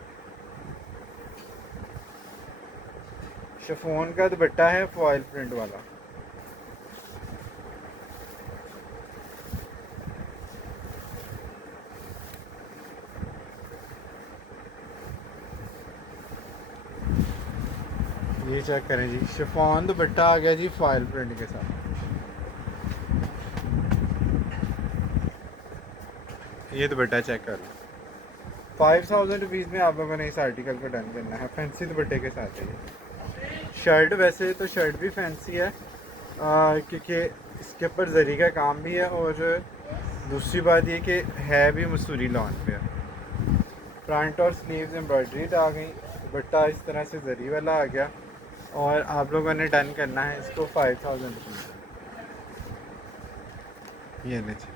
शिफॉन का दुपट्टा है फॉयल प्रिंट वाला। ये चेक करें जी, शिफॉन दुपट्टा आ गया जी फॉयल प्रिंट के साथ। ये दुपट्टा चेक कर लो। 5000 रुपीज़ में आप लोगों ने इस आर्टिकल को डन करना है। फैंसी दुपट्टे के साथ है ये। शर्ट वैसे तो शर्ट भी फैंसी है क्योंकि इसके ऊपर जरी का काम भी है और दूसरी बात ये कि है भी मसूरी लॉन पे है। फ्रंट और स्लीव्स एम्ब्रॉयडरी आ गई, दुपट्टा इस तरह से जरी वाला आ गया और आप लोगों ने डन करना है इसको 5000 रुपीज़। ये लीजिए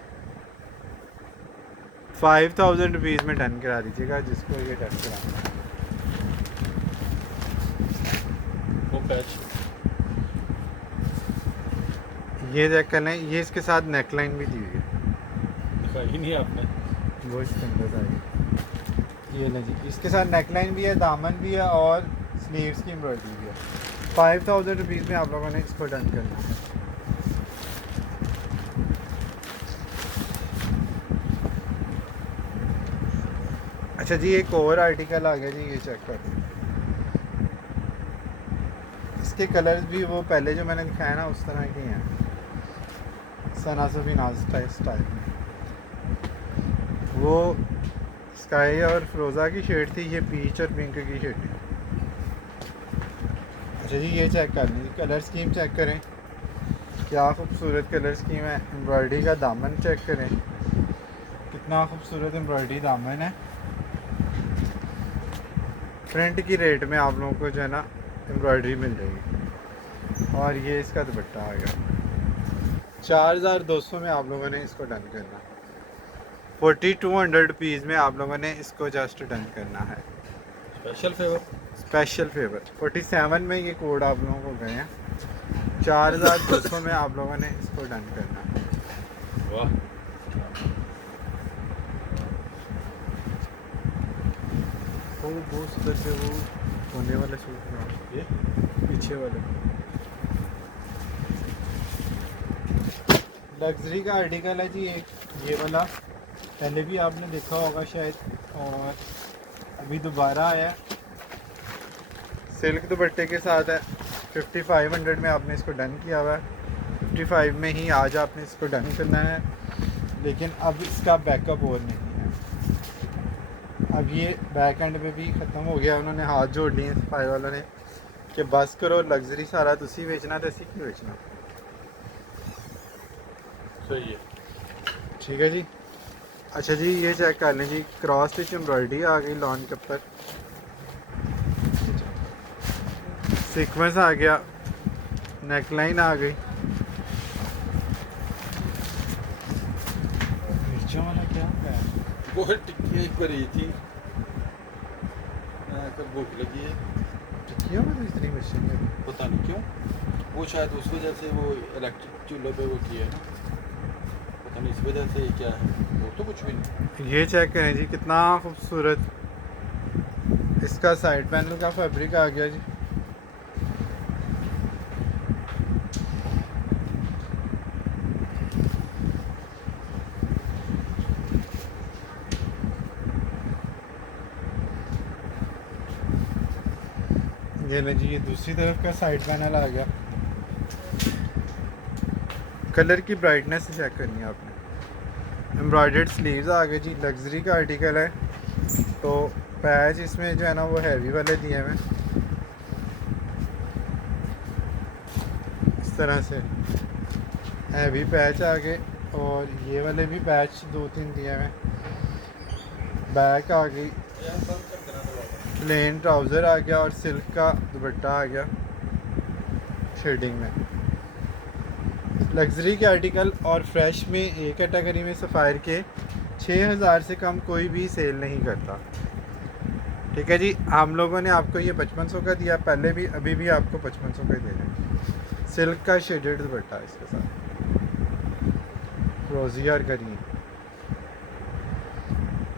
5000 रुपीज़ में डन करा दीजिएगा जिसको ये डन कराना है। वो पैच ये चेक कर लें, ये इसके साथ नेकलाइन भी दी हुई है, दिखाई नहीं आपने। वो इसके अंदर आएगी। ये ले जी, इसके साथ नेकलाइन भी है, दामन भी है और स्लीव्स की एम्ब्रॉयडरी भी है। 5000 रुपीज़ में आप लोगों ने इसको डन करना है। अच्छा जी एक और आर्टिकल आ गया जी, ये चेक कर। इसके कलर्स भी वो पहले जो मैंने दिखाया ना उस तरह के हैं, सनासफी नाज स्टाइल में। वो स्काई और फ्रोज़ा की शेड थी, ये पीच और पिंक की शेड थी। अच्छा जी ये चेक कर लीजिए, कलर स्कीम चेक करें, क्या खूबसूरत कलर स्कीम है। एम्ब्रॉयडरी का दामन चेक करें, कितना खूबसूरत एम्ब्रॉयडरी दामन है। फ्रंट की रेट में आप लोगों को जो है ना एम्ब्रॉयडरी मिल जाएगी और ये इसका दुपट्टा आ गया। 4200 में आप लोगों ने इसको डन करना। 4200 रुपीज़ में आप लोगों ने इसको जस्ट डन करना है। स्पेशल फेवर स्पेशल फेवर 47 में ये कोड आप लोगों को गए हैं। 4200 में आप लोगों ने इसको डन करना है। वाह वो उधर से वो होने वाले सूट में ये पीछे वाले लग्जरी का आर्टिकल है जी एक ये वाला, पहले भी आपने देखा होगा शायद और अभी दोबारा आया। सिल्क दुपट्टे के साथ है। 5500 में आपने इसको डन किया हुआ है। 55 में ही आज आपने इसको डन करना है, लेकिन अब इसका बैकअप और नहीं है। अब ये बैक एंड पे भी ख़त्म हो गया, उन्होंने हाथ जोड़ लिए सफाई वालों ने कि बस करो लग्जरी सारा तुसी बेचना तो असी क्यों बेचना। सही है। ठीक है जी। अच्छा जी ये चेक कर लें जी, क्रॉस स्टिच एम्ब्रॉयडरी आ गई लॉन के ऊपर, सीक्वेंस आ गया, नेकलाइन आ गई। मिर्चों वाला क्या है? वो टिक्की एक बड़ी थी इसका भूख लगी है। क्यों मतलब इतनी मशीन है? पता नहीं क्यों, वो शायद उस वजह से वो इलेक्ट्रिक चूल्हे पे वो किया है ना, पता नहीं इस वजह से क्या है, वो तो कुछ भी नहीं। ये चेक करें जी, कितना खूबसूरत इसका साइड पैनल का फैब्रिक आ गया जी। ये ले जी, ये दूसरी तरफ का साइड पैनल आ गया। कलर की ब्राइटनेस चेक करनी है आपने। एम्ब्रॉयडर्ड स्लीव्स आ गए जी, लग्जरी का आर्टिकल है। तो पैच इसमें जो है ना वो हैवी वाले दिए हुए हैं, इस तरह से हैवी पैच आ गए। और ये वाले भी पैच 2-3 दिए हुए हैं। बैक आ गई, प्लेन ट्राउज़र आ गया और सिल्क का दुपट्टा आ गया शेडिंग में। लग्जरी के आर्टिकल और फ्रेश में एक कैटेगरी में सफ़ायर के 6000 से कम कोई भी सेल नहीं करता। ठीक है जी, हम लोगों ने आपको ये 5500 का दिया पहले भी, अभी भी आपको 5500 का ही दे रहे हैं। सिल्क का शेडेड दुपट्टा इसके साथ, रोज़ी और ग्रीन,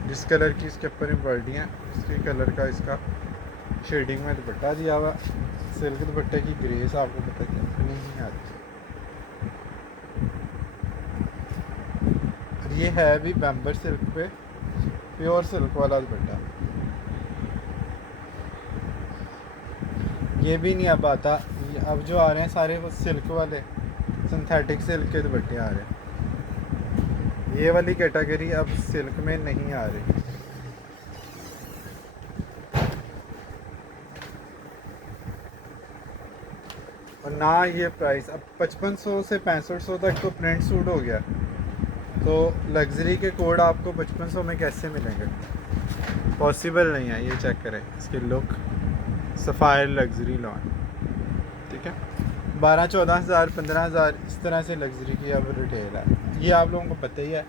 जिस कलर की इसके ऊपर एम्ब्रॉयडरी है उसी कलर का इसका शेडिंग में दुपट्टा दिया हुआ। सिल्क दुपट्टे की ग्रेस आपको पता नहीं ही आती। ये है भी बैम्बर सिल्क पे, प्योर सिल्क वाला दुपट्टा। ये भी नहीं अब आता, अब जो आ रहे हैं सारे वो सिल्क वाले, सिंथेटिक सिल्क के दुपट्टे आ रहे हैं। ये वाली कैटेगरी अब सिल्क में नहीं आ रही। और ना ये प्राइस अब 5500 से 6500 तक तो प्रिंट सूट हो गया। तो लग्जरी के कोड आपको 5500 में कैसे मिलेंगे? पॉसिबल नहीं है। ये चेक करें इसके लुक, सफ़ायर लग्जरी लॉन, ठीक है। 12-14 हज़ार 15 हज़ार इस तरह से लग्जरी की अब रिटेल है। ये आप लोगों को पता ही है,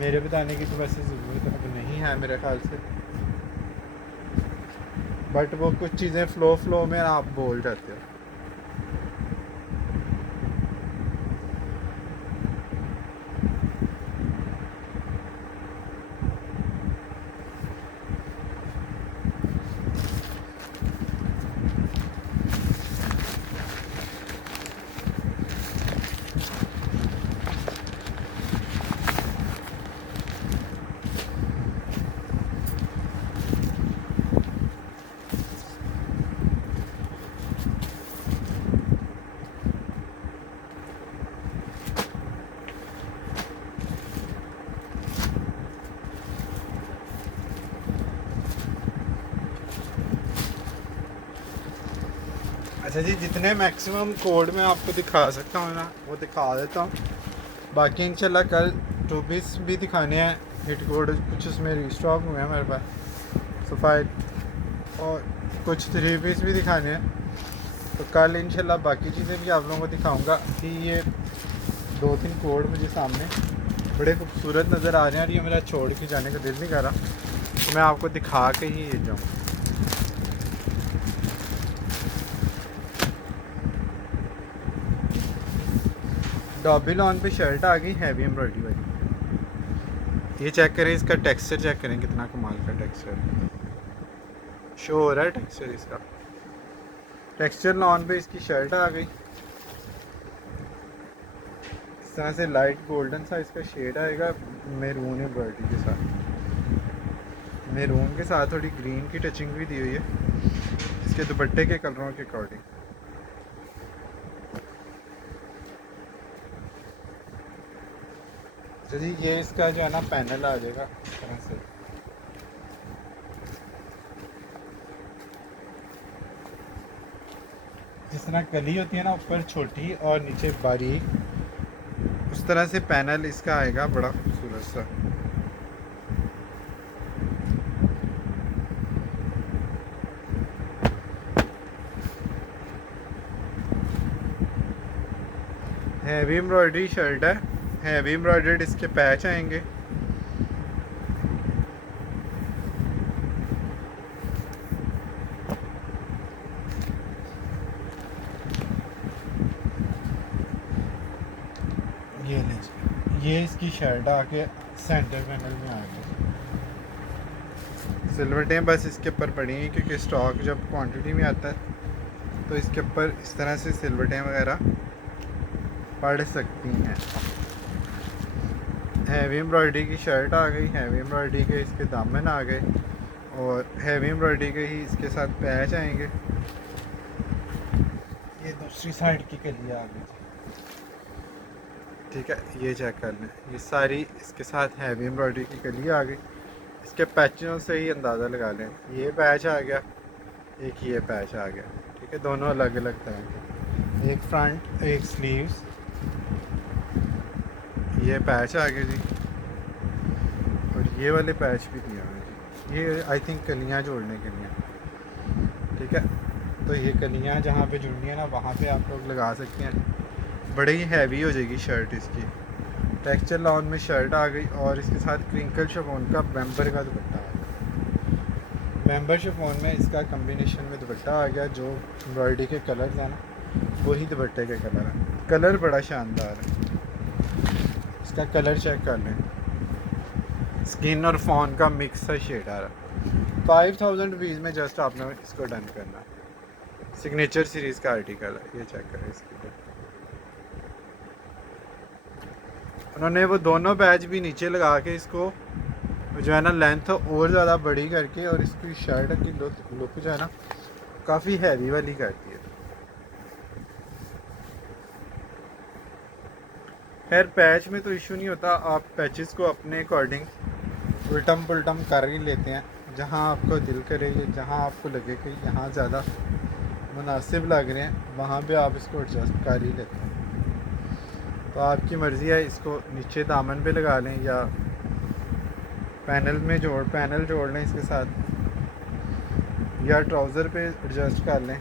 मेरे बताने की तो वैसे ज़रूरत अब नहीं है मेरे ख्याल से, बट वो कुछ चीज़ें फ़्लो में आप बोल जाते हो। अच्छा जी, जितने मैक्सिमम कोड मैं आपको दिखा सकता हूँ ना वो दिखा देता हूँ। बाकी इंशाल्लाह कल 2 पीस भी दिखाने हैं, हिट कोड कुछ उसमें रीस्टॉक हुए हैं मेरे पास सफ़ायर, और कुछ 3 पीस भी दिखाने हैं। तो कल इंशाल्लाह बाकी चीज़ें भी आप लोगों को दिखाऊंगा। कि ये 2-3 कोड मुझे सामने बड़े खूबसूरत नज़र आ रहे हैं और ये मेरा छोड़ के जाने का दिल नहीं कर रहा, तो मैं आपको दिखा के ही ये जाऊँ। डॉबी लॉन पे शर्ट आ गई हैवी एम्ब्रॉयडरी वाली। ये चेक करें, इसका टेक्सचर चेक करें, कितना कमाल का टेक्सचर शो हो रहा है। टेक्सचर इसका, टेक्सचर लॉन पे इसकी शर्ट आ गई। इस तरह से लाइट गोल्डन सा इसका शेड आएगा, मैरून एम्ब्रॉयडरी के साथ। मैरून के साथ थोड़ी ग्रीन की टचिंग भी दी हुई है इसके दुपट्टे के कलरों के अकॉर्डिंग। तो जी ये इसका जो है ना पैनल आ जाएगा इस तरह से। जिस तरह कली होती है ना, ऊपर छोटी और नीचे बारीक, उस तरह से पैनल इसका आएगा, बड़ा खूबसूरत सा। हैवी एम्ब्रॉयडरी शर्ट है, हैवी एम्ब्रॉयडर्ड इसके पैच आएंगे। ये इसकी शर्ट आके सेंटर पैनल में आ गई। सिलवटें बस इसके ऊपर पड़ी हैं क्योंकि स्टॉक जब क्वांटिटी में आता है तो इसके ऊपर इस तरह से सिलवटें वगैरह पड़ सकती हैं। हैवी एम्ब्रॉयडरी की शर्ट आ गई, हैवी एम्ब्रॉयडरी के इसके दामन आ गए और हैवी एम्ब्रॉयडरी के ही इसके साथ पैच आएंगे। ये दूसरी साइड की कली आ गई, ठीक है, ये चेक कर लें। ये सारी इसके साथ हैवी एम्ब्रॉयडरी की कली आ गई। इसके पैचों से ही अंदाज़ा लगा लें, ये पैच आ गया, एक ये पैच आ गया, ठीक है, दोनों अलग अलग तरह के, एक फ्रंट एक स्लीव्स, ये पैच आ गए जी, और ये वाले पैच भी दिए हुए जी। ये आई थिंक कलियाँ जोड़ने के लिए, ठीक है। तो ये कलियाँ जहाँ पे जुड़नी है ना वहाँ पे आप लोग लगा सकते हैं। बड़ी ही हैवी हो जाएगी शर्ट इसकी। टेक्सचर लॉन में शर्ट आ गई और इसके साथ क्रिंकल शिफॉन का बैम्बर का दुपट्टा आ गया। बैम्बर शिफॉन में इसका कम्बिनेशन में दुपट्टा आ गया। जो एम्ब्रॉयडरी के कलर्स हैं ना वही दुपट्टे के कलर हैं। कलर बड़ा शानदार है, इसका कलर चेक कर लें, स्किन और फॉन का मिक्स सा शेड आ रहा है। 5000 रुपीज़ में जस्ट आपने इसको डन करना है। सिग्नेचर सीरीज़ का आर्टिकल है, ये चेक करें इसकी। उन्होंने वो दोनों पैच भी नीचे लगा के इसको जो है ना लेंथ और ज़्यादा बड़ी करके और इसकी शर्ट की लुक जो है ना काफ़ी हैवी वाली करती है। खैर पैच में तो इशू नहीं होता, आप पैचेस को अपने अकॉर्डिंग उल्टम पुल्टम कर ही लेते हैं। जहां आपको दिल करे, जहां आपको लगे कि यहाँ ज़्यादा मुनासिब लग रहे हैं वहाँ पे आप इसको एडजस्ट कर ही लेते हैं। तो आपकी मर्ज़ी है, इसको नीचे दामन पे लगा लें या पैनल जोड़ लें इसके साथ, या ट्राउज़र पे एडजस्ट कर लें,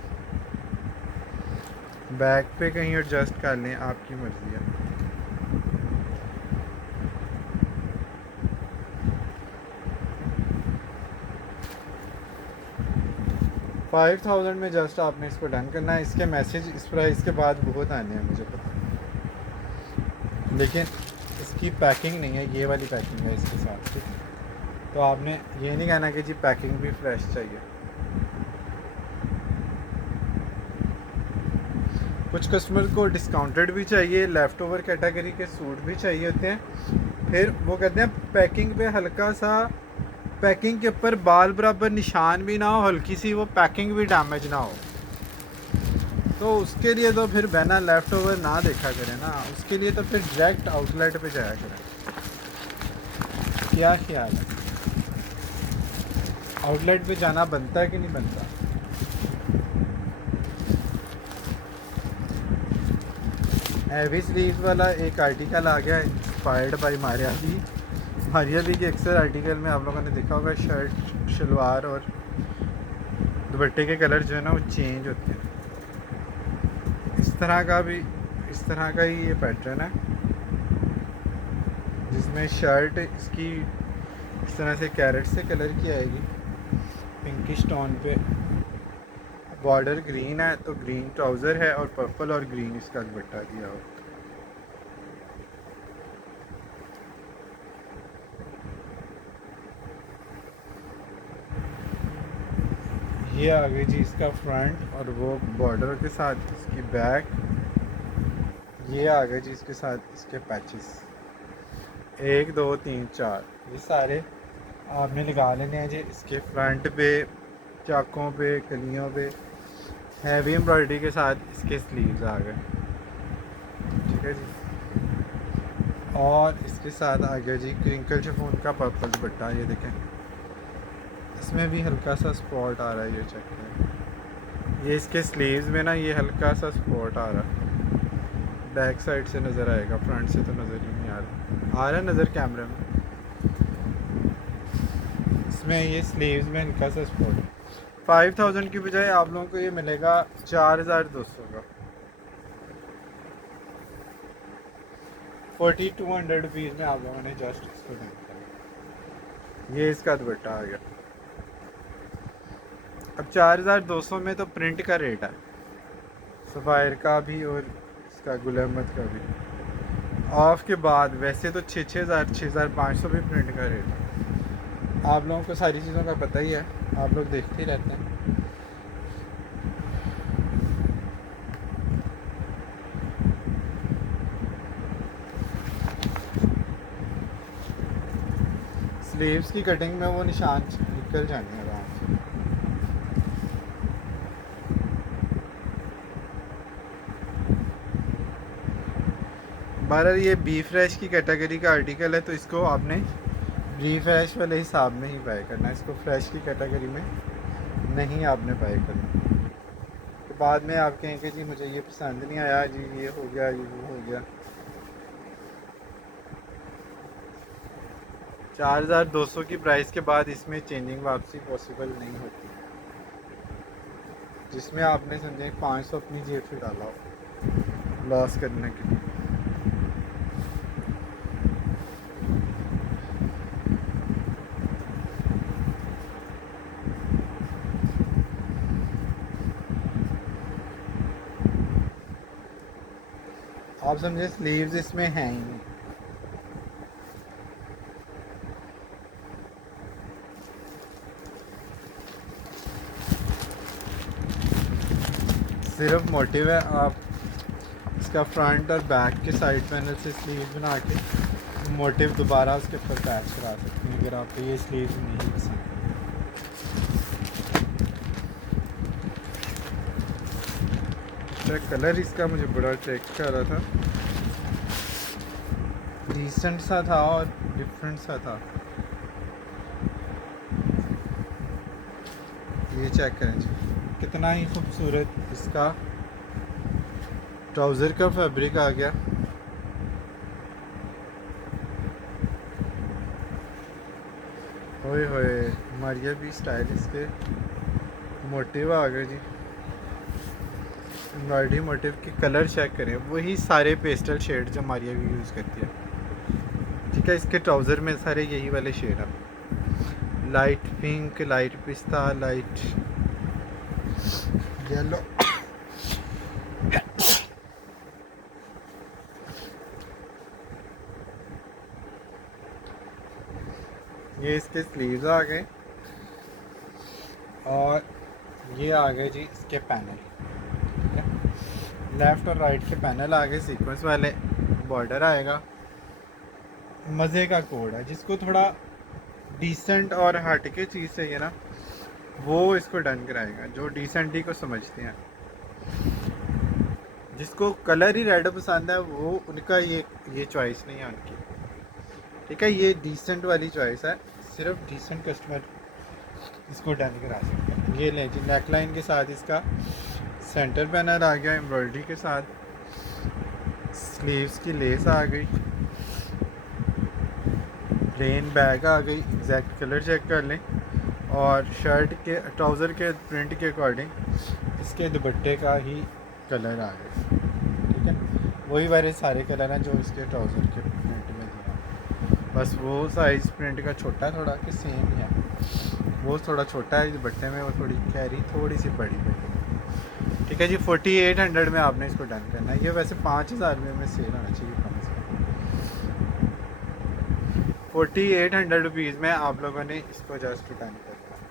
बैक पे कहीं एडजस्ट कर लें, आपकी मर्ज़ी है। $5000 में जस्ट आपने इसको डन करना है। इसके मैसेज इस प्राइस के बाद बहुत आने हैं मुझे पता, लेकिन इसकी पैकिंग नहीं है, ये वाली पैकिंग है इसके साथ, ठीक है। तो आपने ये नहीं कहना कि जी पैकिंग भी फ्रेश चाहिए। कुछ कस्टमर को डिस्काउंटेड भी चाहिए, लेफ़्ट ओवर कैटेगरी के सूट भी चाहिए होते हैं। फिर वो कहते हैं पैकिंग पे हल्का सा, पैकिंग के ऊपर बाल बराबर निशान भी ना हो, हल्की सी वो पैकिंग भी डैमेज ना हो, तो उसके लिए तो फिर बहना लेफ़्ट ओवर ना देखा करें ना, उसके लिए तो फिर डायरेक्ट आउटलेट पे जाया करें। क्या ख्याल है, आउटलेट पे जाना बनता है कि नहीं बनता? हैवी स्लीव वाला एक आर्टिकल आ गया इंस्पायर्ड बाय मारिया भी के अक्सर आर्टिकल में आप लोगों ने देखा होगा शर्ट शलवार और दुपट्टे के कलर जो है ना वो चेंज होते हैं। इस तरह का ही ये पैटर्न है जिसमें शर्ट इसकी इस तरह से कैरेट से कलर की आएगी, पिंकिश टोन पे, बॉर्डर ग्रीन है तो ग्रीन ट्राउज़र है और पर्पल और ग्रीन इसका दुपट्टा दिया हो। ये आ गई जी इसका फ्रंट और वो बॉर्डर के साथ इसकी बैक। ये आ गए जी इसके साथ इसके पैचेस, 1 2 3 4 ये सारे आपने लगा लेने हैं जी इसके फ्रंट पे, चाकों पे, कलियों पे। हैवी एम्ब्रॉयडरी के साथ इसके स्लीव्स आ गए, ठीक है जी। और इसके साथ आ गया जी क्रिंकल शिफॉन का पर्पल दुपट्टा, ये देखें इसमें भी हल्का सा स्पॉट आ रहा है, ये चेक करें। ये इसके स्लीव्स में ना ये हल्का सा स्पॉट आ रहा है, बैक साइड से नज़र आएगा, फ्रंट से तो नज़र ही नहीं आ रहा है नज़र कैमरे में। इसमें ये स्लीव्स में हल्का सा स्पॉट। 5000 की बजाय आप लोगों को ये मिलेगा 4200 का, 4200 रुपीज़ में आप लोगों ने जस्ट इसको देखा। ये इसका दुपट्टा आ गया। अब 4200 में तो प्रिंट का रेट है, सफ़ायर का भी और इसका गुल अहमद का भी। ऑफ के बाद वैसे तो 6,000 6,500 भी प्रिंट का रेट है। आप लोगों को सारी चीज़ों का पता ही है, आप लोग देखते ही रहते हैं। स्लीव्स की कटिंग में वो निशान निकल जाएंगे आराम से। बहरहाल ये बी फ्रेश की कैटेगरी का आर्टिकल है, तो इसको आपने बी फ्रेश वाले हिसाब में ही बाय करना है, इसको फ्रेश की कैटेगरी में नहीं आपने बाय करना। तो बाद में आप कहें कि जी मुझे ये पसंद नहीं आया, जी ये हो गया, ये वो हो गया। 4,200 की प्राइस के बाद इसमें चेंजिंग वापसी पॉसिबल नहीं होती, जिसमें आपने समझे 500 अपनी जेब से डाला हो लॉस करने के लिए। आप समझे स्लीव्स इसमें हैं ही नहीं। सिर्फ मोटिव है, आप इसका फ्रंट और बैक के साइड पैनल से स्लीव बना के मोटिव दोबारा उसके ऊपर अटैच करा सकते हैं, अगर आपको ये स्लीव नहीं पसंद। कलर इसका मुझे बड़ा चेक कर रहा था, डिसेंट सा था और डिफरेंट सा था। ये चेक करें जी, कितना ही खूबसूरत इसका ट्राउज़र का फैब्रिक आ गया। होए होए, मारिया भी स्टाइल इसके मोटिव आ गए जी, एम्ब्रॉयडरी मोटिव के कलर चेक करें, वही सारे पेस्टल शेड जो मारिया भी यूज़ करती है। ठीक है, इसके ट्राउज़र में सारे यही वाले शेड हैं, लाइट पिंक, लाइट पिस्ता, लाइट येलो। ये इसके स्लीव्स आ गए और ये आ गए जी इसके पैनल। ठीक है, लेफ़्ट और राइट के पैनल आ गए, सीक्वेंस वाले, बॉर्डर आएगा। मज़े का कोड है, जिसको थोड़ा डिसेंट और हट के चीज़ चाहिए ना, वो इसको डन कराएगा, जो डिसेंटी को समझते हैं। जिसको कलर ही रेड पसंद है, वो उनका ये चॉइस नहीं है उनकी। ठीक है, ये डिसेंट वाली चॉइस है, सिर्फ डिसेंट कस्टमर इसको डन करा सकते हैं। ये लें जी, नेक लाइन के साथ इसका सेंटर पैनल आ गया एम्ब्रॉयडरी के साथ, स्लीव्स की लेस आ गई, प्लेन बैग आ गई, एग्जैक्ट कलर चेक कर लें, और शर्ट के ट्राउज़र के प्रिंट के अकॉर्डिंग इसके दुपट्टे का ही कलर आ गया। ठीक है, वही वाले सारे कलर हैं जो इसके ट्राउज़र के प्रिंट में दिया, बस वो साइज़ प्रिंट का छोटा थोड़ा कि सेम ही है, वो थोड़ा छोटा है दुपट्टे में, वो थोड़ी कैरी थोड़ी सी बड़ी बड़ी। ठीक है जी, 4800 में आपने इसको डन करना है। ये वैसे 5,000 में सेल होना चाहिए कम से कम। 4800 रुपीज़ में आप लोगों ने इसको जस्ट डन करना है।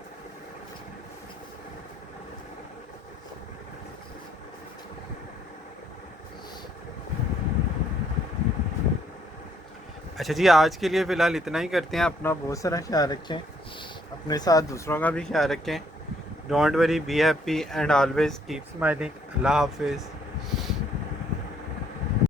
अच्छा जी, आज के लिए फ़िलहाल इतना ही करते हैं। अपना बहुत सारा ख्याल रखें, अपने साथ दूसरों का भी ख्याल रखें। Don't worry, be happy and always keep smiling. अल्लाह हाफिज़।